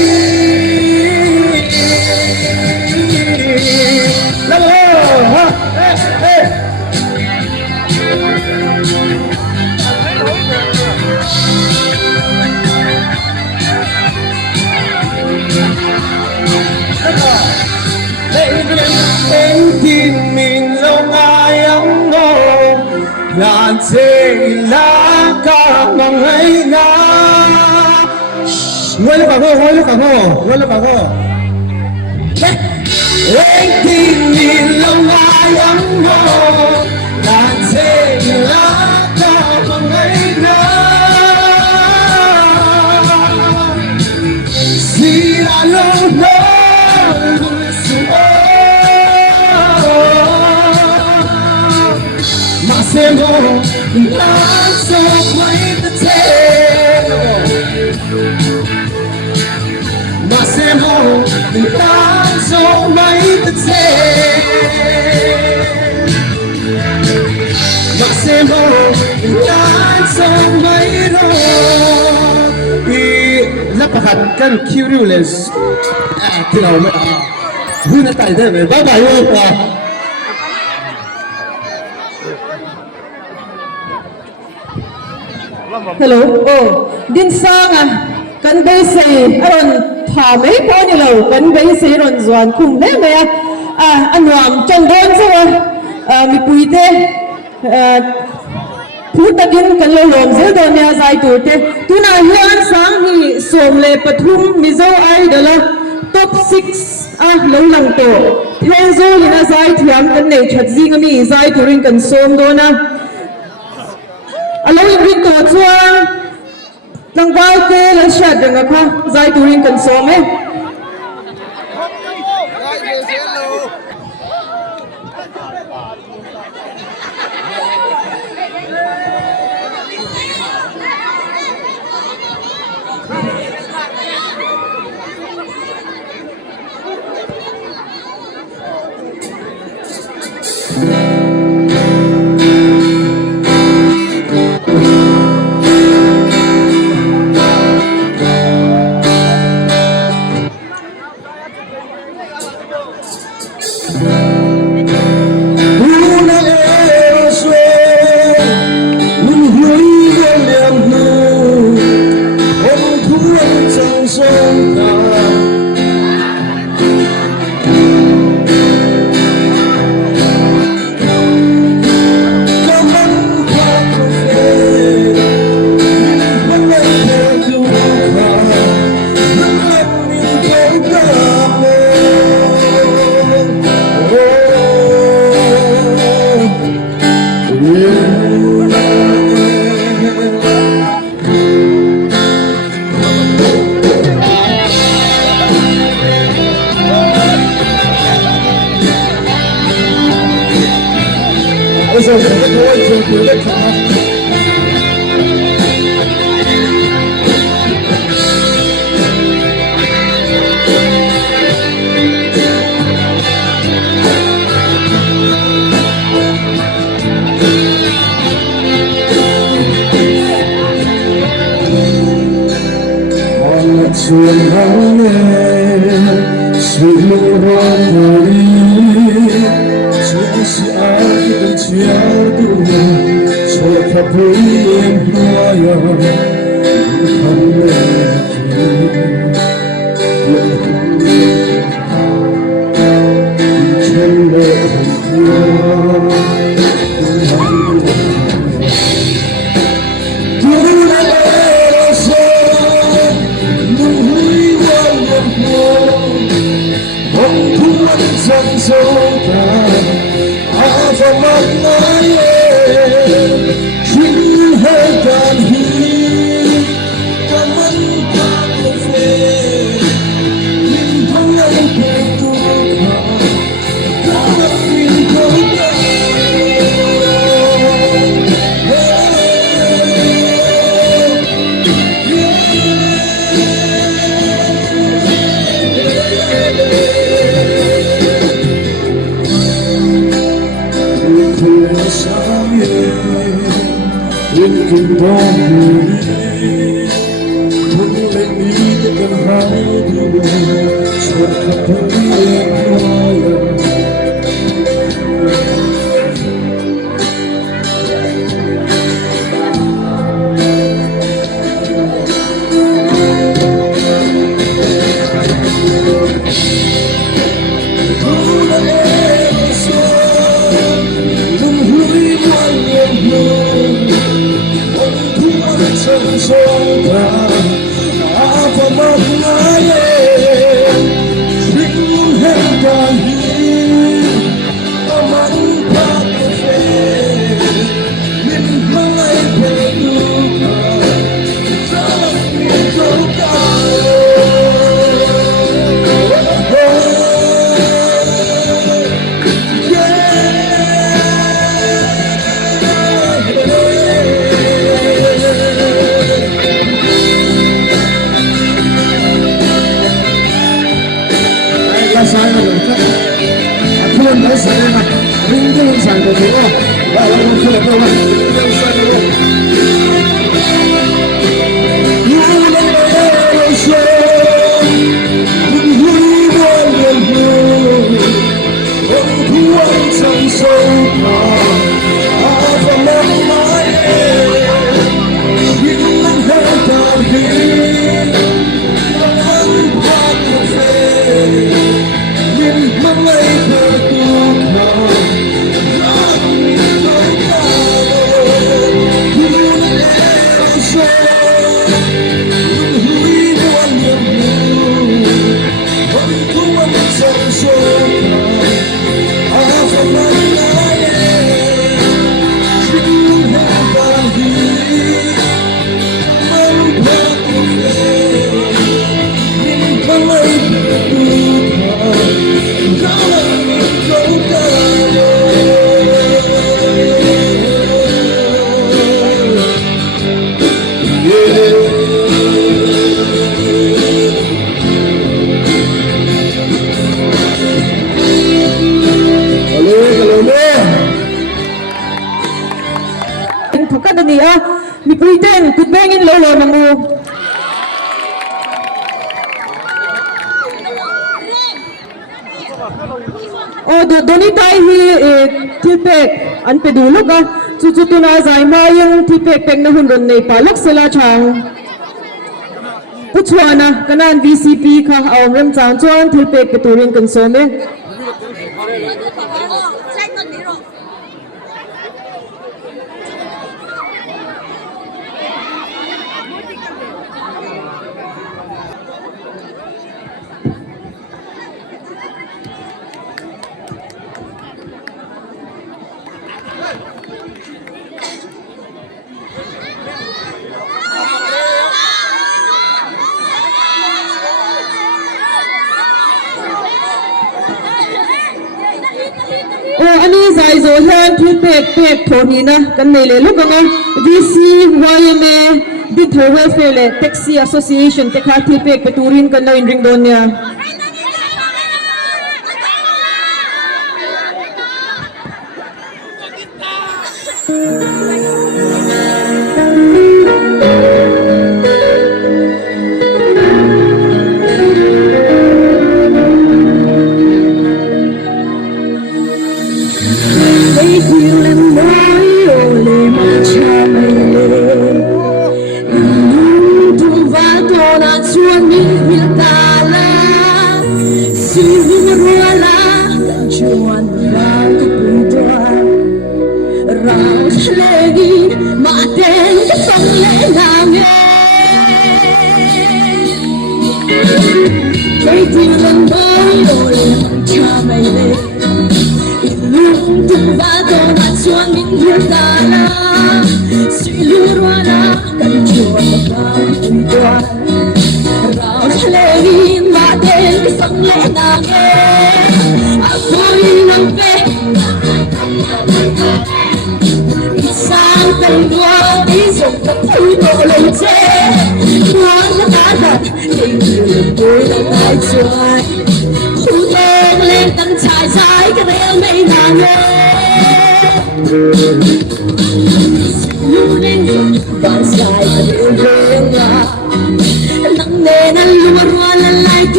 lắm ha em tin mình lâu ngày ấm nồng ngàn chê lá ca bằng ấy na ngồi lên bằng hô em tin mình lâu ngày ấm nồng ngàn chê lá ca bằng ấy na si là lâu Semo, not so quite the tale. Masemo, not so quite the tale. Masemo, not so quite the lapahat kan curious. Tinaw mo. Huna tayo din. Bye-bye. Hello. Oh, din sang kan bay say aron thả mấy bao nhiêu lâu vẫn bây giờ rồi doan khung thế mày anh làm chân đơn sao mình bùi thế phút takin kan lo lom zel do ne zai tur te tuna hian sang hi som le pathum mizo idol top 6 lo lang to thenzo lina zai thiam kan nei that jing ami zai turin kan som do na alo ring to chuan tlangwal te la shat ranga kha zai turin kan som e lo mangu doni tai hi thilpek an pe du luka chu tuna zai ma yang thilpek pek na hun ron nei pa lak sela chang puchwana kanan VCP kha awm ram chang chuan thilpek pe turin kan so me ani zai zo hian thilpek pek thoni na kan nei le lu kanga VC YMA di thorwe fele taxi association te kha thilpek pe turin kan lo in ring don nia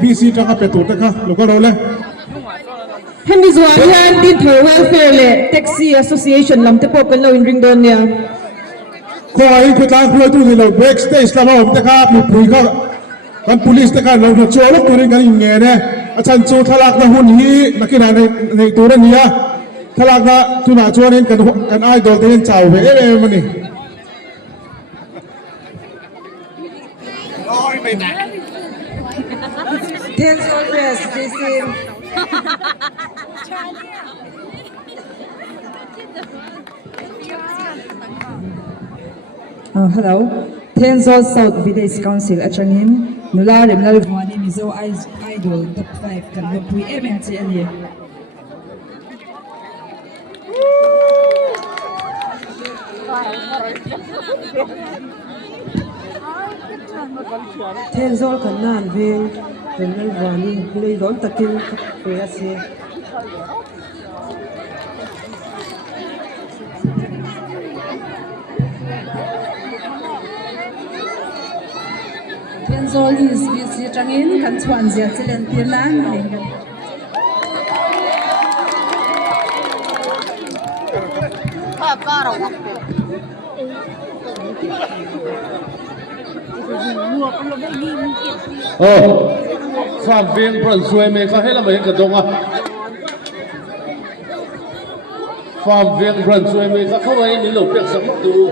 VC taka petu taka lokal role Henry Zuarian di welfare le taxi association lam te po kan lo in ring don nia ko ai ko tang ko tu ni lo backstage la mo taka mu pui ka kan police taka lo no cholo tu ring kan nge ne achan chu thalak na hun hi nakina nei tu ran nia thalak na tu na chuan kan idol te chau ve mani Tenzol West, Jason. Hello. Tenzol South Village Council Atangin. Nula Remlal Vwani Mizo Idol Top 5 kan Lopui MNC ali. Tenzol kanan veng Remlal Vwani lei don takin kuya si. Tenzol is busy Atangin kan chuan zia chilen tirlan. Phạm viên Brân Xuôi mê khá hết là mấy cái đông à. Phạm viên Brân Xuôi mê khá không ai đến lẩu tiệc sắm mất tù.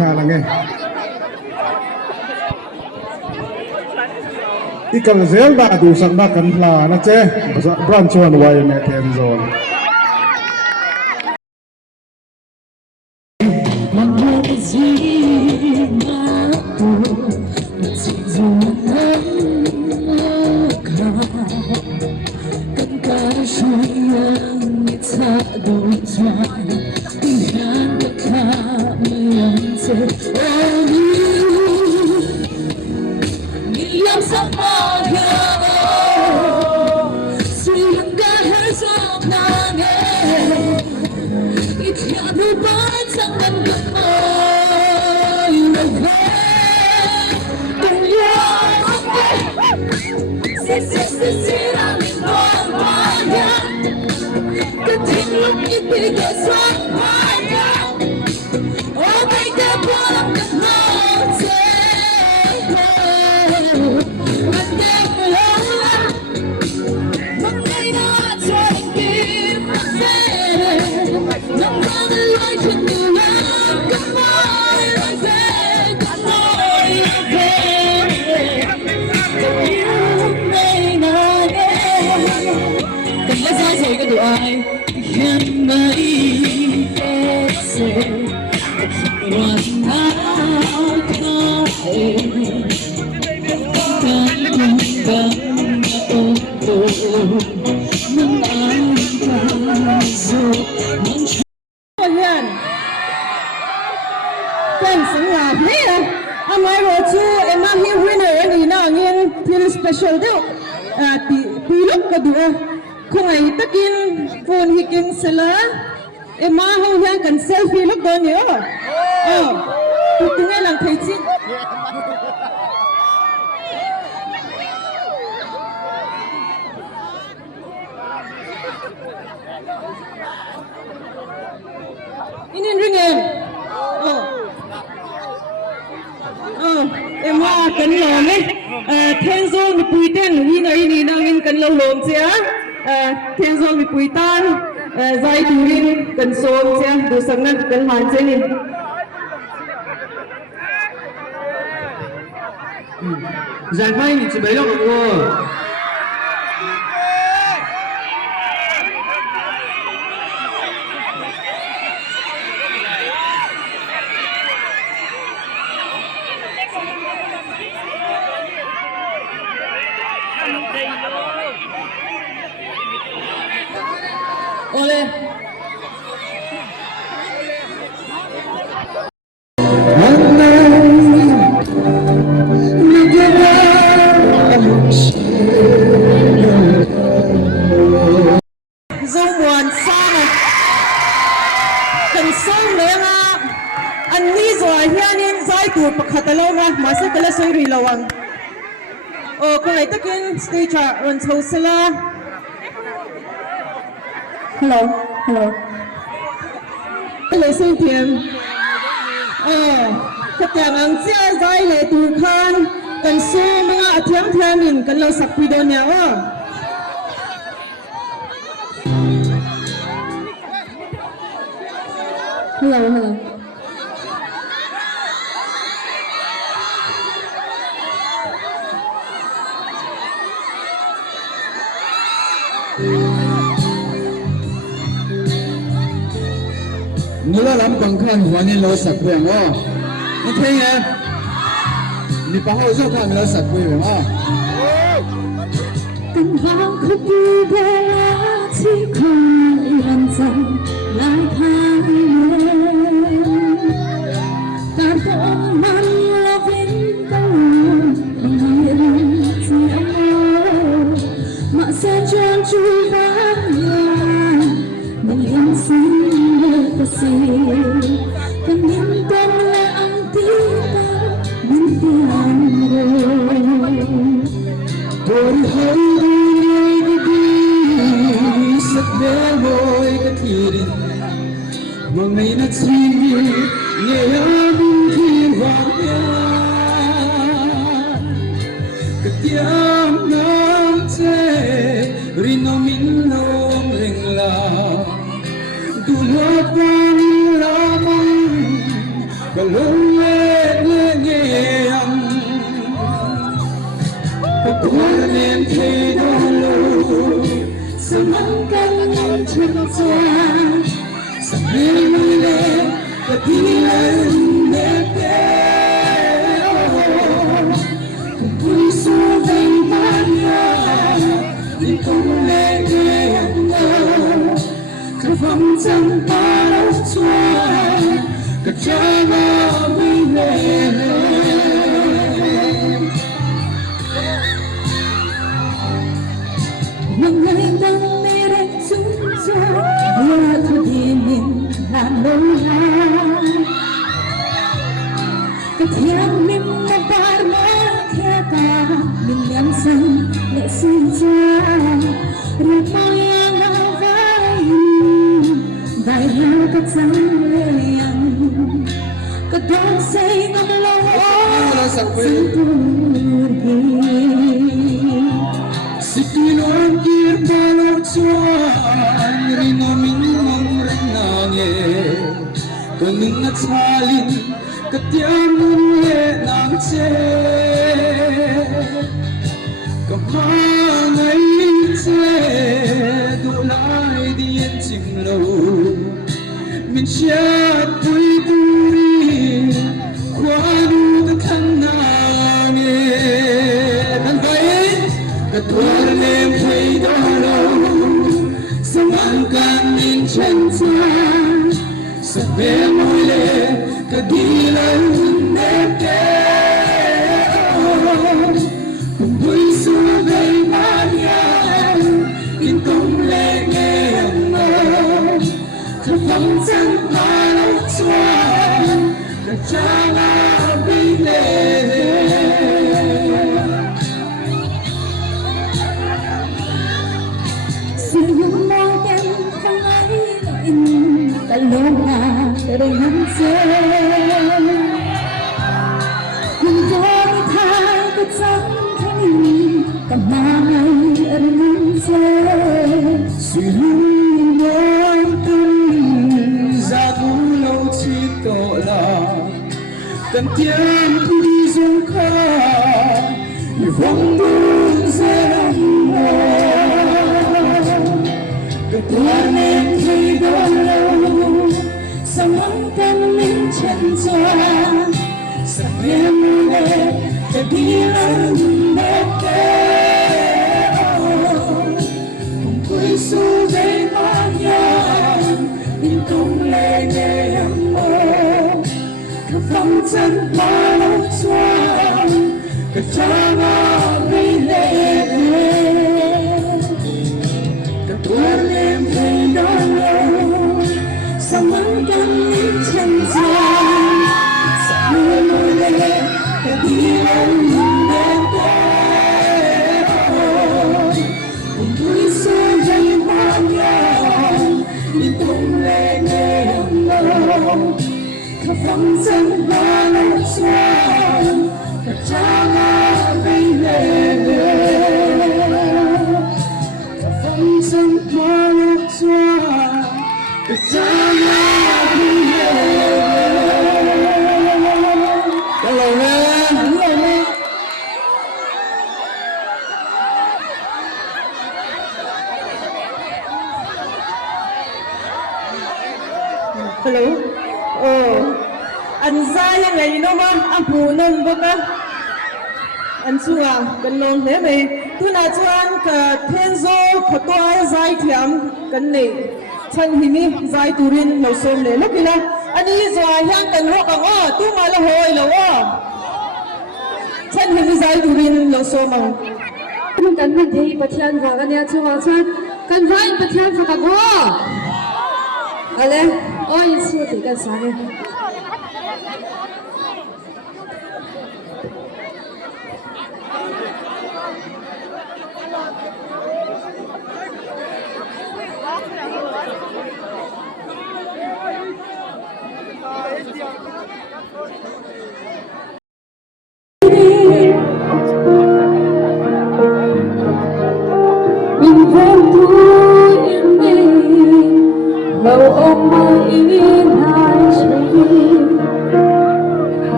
Hà là nghe. Đi cầm dễ bạ đủ sẵn bạ cần là nó chê. Brand chuan hoài mẹ thèm rồi. Special do pilok kadua kung ay takin phone hiking sila maho yan kan selfie look doon yo tutungay lang kay chin inin ringen ema kan lo me Tenzol mi puiten winner ini nangin kan lo lom sia Tenzol mi puitan zai turin kan som sia do sangan kan han cheni Giải may thì chỉ mấy đâu rồi. Ole. Dung buồn xa cần sông đấy anh mi rồi hiện nên giải tụ bậc hạt lâu mà sẽ cái là suy ri lâu ang cô ấy tất nhiên stage run sâu sila hello xin tiền tất cả anh chia giải lệ tụ khan cần sông mà thiam mình cần lâu sắp quy đồ nhau Hello. nula lam pangkhan huanin lo sakwe ngo ni thei em ni pa ho zo khan lo sakwe ngo từng vang khúc đi về chỉ còn lần dần lại tháng ta không mang là vĩnh câu ngày lần gì âm mà sẽ chân chui vắng nhà mình yên sinh để ta xin cần niềm tin là anh tin ta mình tin rồi tôi hỡi sắc bé môi cái thiền mà ngày nó chỉ nghe âm thiên vang cái tiếng nam chế rino min long reng la du lo con la mong cái lối nghe âm cái tuổi niềm thi đôi lối sa mang cánh ngang chân gian sa mê mây lên và đi lên đẹp đẽ cùng vui xuân vây mát nhà đi cùng lên nghe âm ngờ khắp vòng chân ta đâu xoa cả cha mơ mây lên nắng ngày đang mê đánh chúng ta vừa thôi thì mình làm lâu dài cái thiên mình màbar mà kia ta mình nhắm xanh lệ sinh ra rồi mong yang nào vai nhau các dáng lệ yang các đôi say ngâm lâu sắc sự buồn Sikinon kirpalok suan rino minong renange kaning at salin katyamun le nang che kamangay che dulay diyan chinglo min siyat puy turi kwanu kakanange cái tuổi niềm thấy đau lâu sao mang can nhìn chân gian sao bé môi lên cái đi lên đẹp đẽ cùng vui xuân đầy mát nhà in công lệ nghe âm mơ khắp vòng chân ta lâu xóa để cha la bi lệ những môi em không ấy in ta luôn là đời năm xưa cùng tôi thay cái trắng thanh cầm mai ở năm xưa suy lung đôi tâm ra thu lâu chỉ tội là cần tiền thu đi dung khá vòng đường sẽ lòng cái tuổi em thấy đau lâu sao mong cánh lên chân gian sao em lên để đi lên đẹp đẽ cùng vui xuân về mát nhà in công lệ nghe âm mơ khắp vòng chân ta lâu xóa cái cha ngã đi lệ tuổi em thấy đau lâu sao mang cánh lên chân gian sao mưa môi lên để đi lên đẹp đẽ cùng vui xuân dây mát nhà đi cùng lệ nghe âm mơ khắp vòng chân ta lâu xóa cả cha ngã đi lệ phong sân qua lúc xóa cái cha ngã đi lệ cái lời nè hello an za yang ngai no ma a pu nom boka an chunga kan lom he mai tuna chuan ka thenzo khotwa zai thiam kan nei chan himi zai turin lo som le lokila ani zwa hyang kan ho ka ngo tu ma la hoi lo wa chan himi zai turin lo som ang Kung kan man thei pathian wa kan ya chuwa chuan kan vai pathian fa ka go ale oi su ti kan sa ne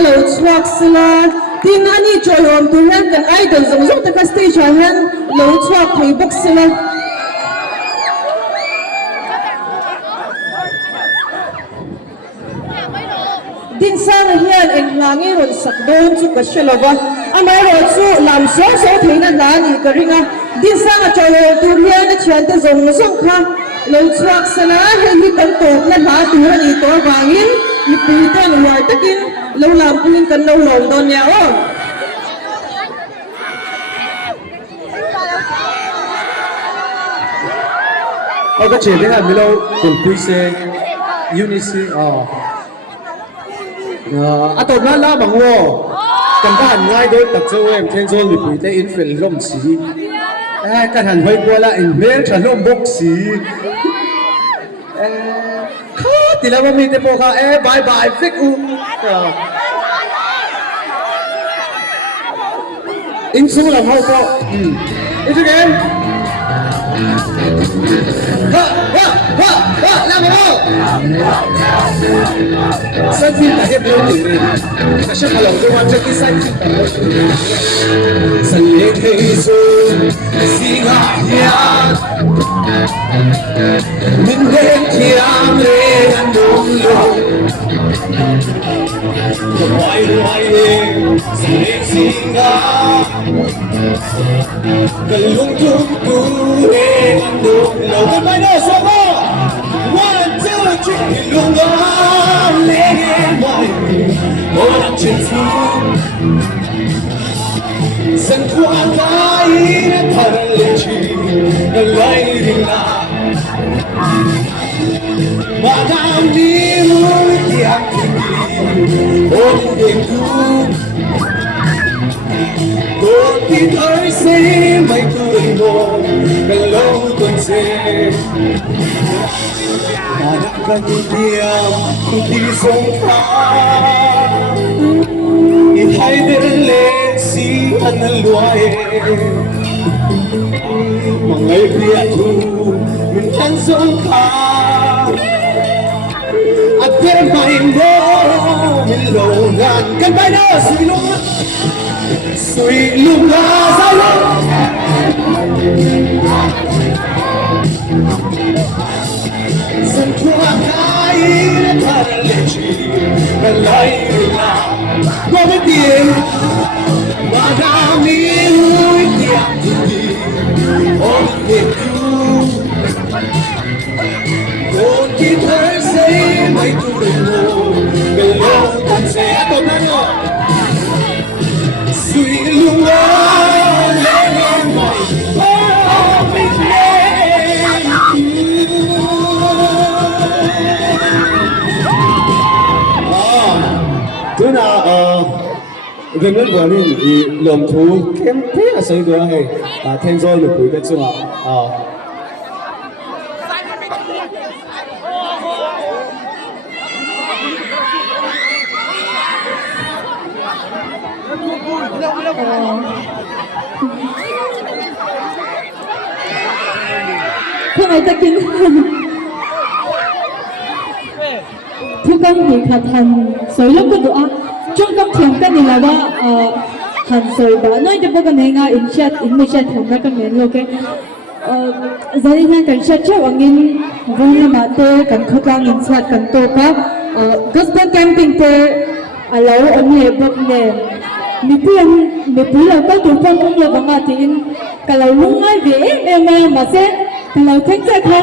hello chuak sila tin ani cholom tu han kan idol zong zong ta stage han lo chuak thei bok sila din sang hian eng langi ron sak don chu ka shelova amai ro chu lam so so theina la ni ka ringa din sang cholom tu hian na chian ta zong zong kha lo chuak sala he hi kan tok na la tu ni to wangin ni puitan war takin lâu làm cũng cần lâu lồng đòn nhau cái chuyện đấy là mình lâu cùng quy xe unisi à tụi nó la bằng wo cần có hẳn ngay đôi tập châu em thiên zone bị quy tế in phần lom xí cần hẳn hơi qua là in bên trả lom bốc xí thì là mình tiếp tục bye bye fix u in su làm hậu po in su game làm hậu sân phim là hiệp lâu tử ta sẽ phải làm công an cho cái sân phim sân lên thế giới gì ngã nhạt mình đến khi am lên đông lâu Why singa Galung tumpu Endung Lo Cái bài đó sao có 1, 2, 3 Lung am lên mọi Mỗi năm trên phương Sân qua cái Thật lên chi Đã lấy đi nào Mà đam đi mũi tiếng ôn đêm thu tôi tin ơi sẽ mây cười một càng lâu tuần sẽ mà đã gần tiêm đi sông pha nhìn hai bên lệ xí ăn loài mà ngày kia thu mình ăn sông pha Hãy subscribe cho kênh Ghiền Mì Gõ Để không bỏ gần nhất vừa đi thì lồng thú kém thế là sấy đứa hay thêm rồi được quý cái chung ạ không ai ta kính thu công thì khả thành sấy lúc cái đó trong các thiền cái này là ba hàn sợi ba nói cho bố cái này ngay in chat thằng cái này luôn cái gia đình này cần chat cho anh in vui mà tê cần khóc lang in chat cần tô các gospel camping tê alo anh này bậc này mình là các tụi con cũng là bằng à thì in cái lâu lúc ngay về em mà sẽ cái lâu thích ra thôi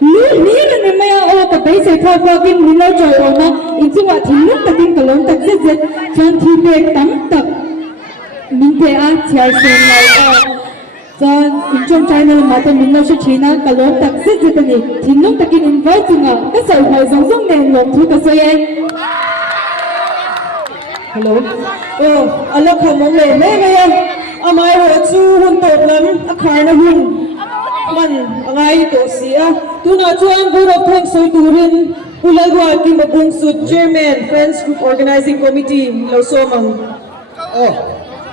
Ni là người mày ô tập ấy sẽ thao qua kim mình nói trời ơi mà in chung là thì lúc mà tin cả lớn tập rất chân thì về tắm tập mình thấy ăn chơi xem lại cho in trong channel mà tôi mình nói chuyện là cả lớn tập rất này thì lúc tập kim invite chung à cái sợi hồi giống nền lồng thu cái sợi em hello anh là không muốn lên đấy mày em ai hồi chú hôn tốt lắm khai nó hôn man ngay to siya tuna chuan board of thanks so turin ulagwa ki mabung sud chairman friends group organizing committee lo so mang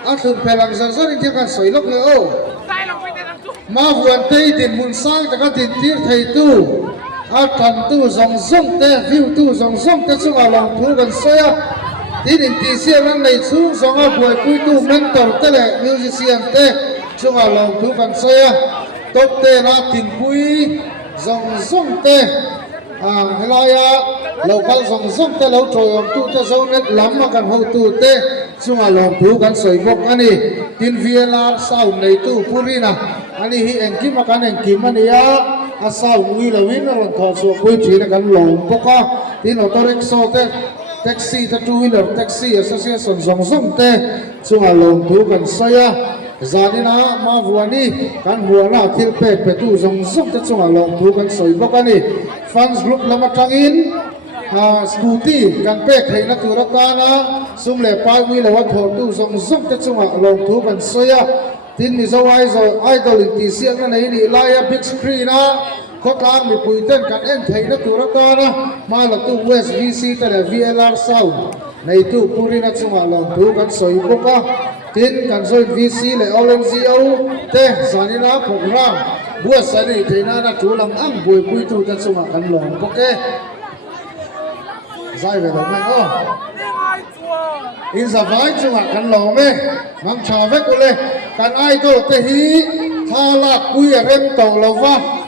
a thun phelang zan zan in kan soi lok le ma vuan tei din mun sang ta ka din tir thei tu a than tu zong zong te view tu zong zong te chunga long thu kan soya tin in ti siam nan nei chu zong a buai pui tu mentor te le musician te chunga long thu kan soya top te na tin pui zong zong te helaya local zong zong te lo troyom tu te zo net lam ma kan ho tu te chunga long thu kan soi bok ani tin VLR sau nei tu purina ani hi engki ma kan engki mania a sau ngui lo win ron tho so pui chi na kan long boka tin auto rickshaw te taxi te two wheeler taxi association zong zong te chunga long thu kan soya zanina ma vuani kan huana thil pe tu zong zong te chunga long thu kan soi bok ani fans group lama tangin scooty kan pe theina tura kana sumle pagwi lawa thor tu zong zong te chunga long thu kan soya tin mi zo ai zo idol ti siang na nei ni laya big screen a khotlang mi puiten kan en theina tura kana ma la tu west vc te le VLR sound nei tu purina chunga long thu kan soi bok a tin kan so VC le OLNGO te zanina program bua sari theina na tulang ang bui pui tu ta chunga kan long poke zai ve lo mai o in za vai chunga kan long me mang cha ve ko le kan ai to te hi thala pui rem to lo wa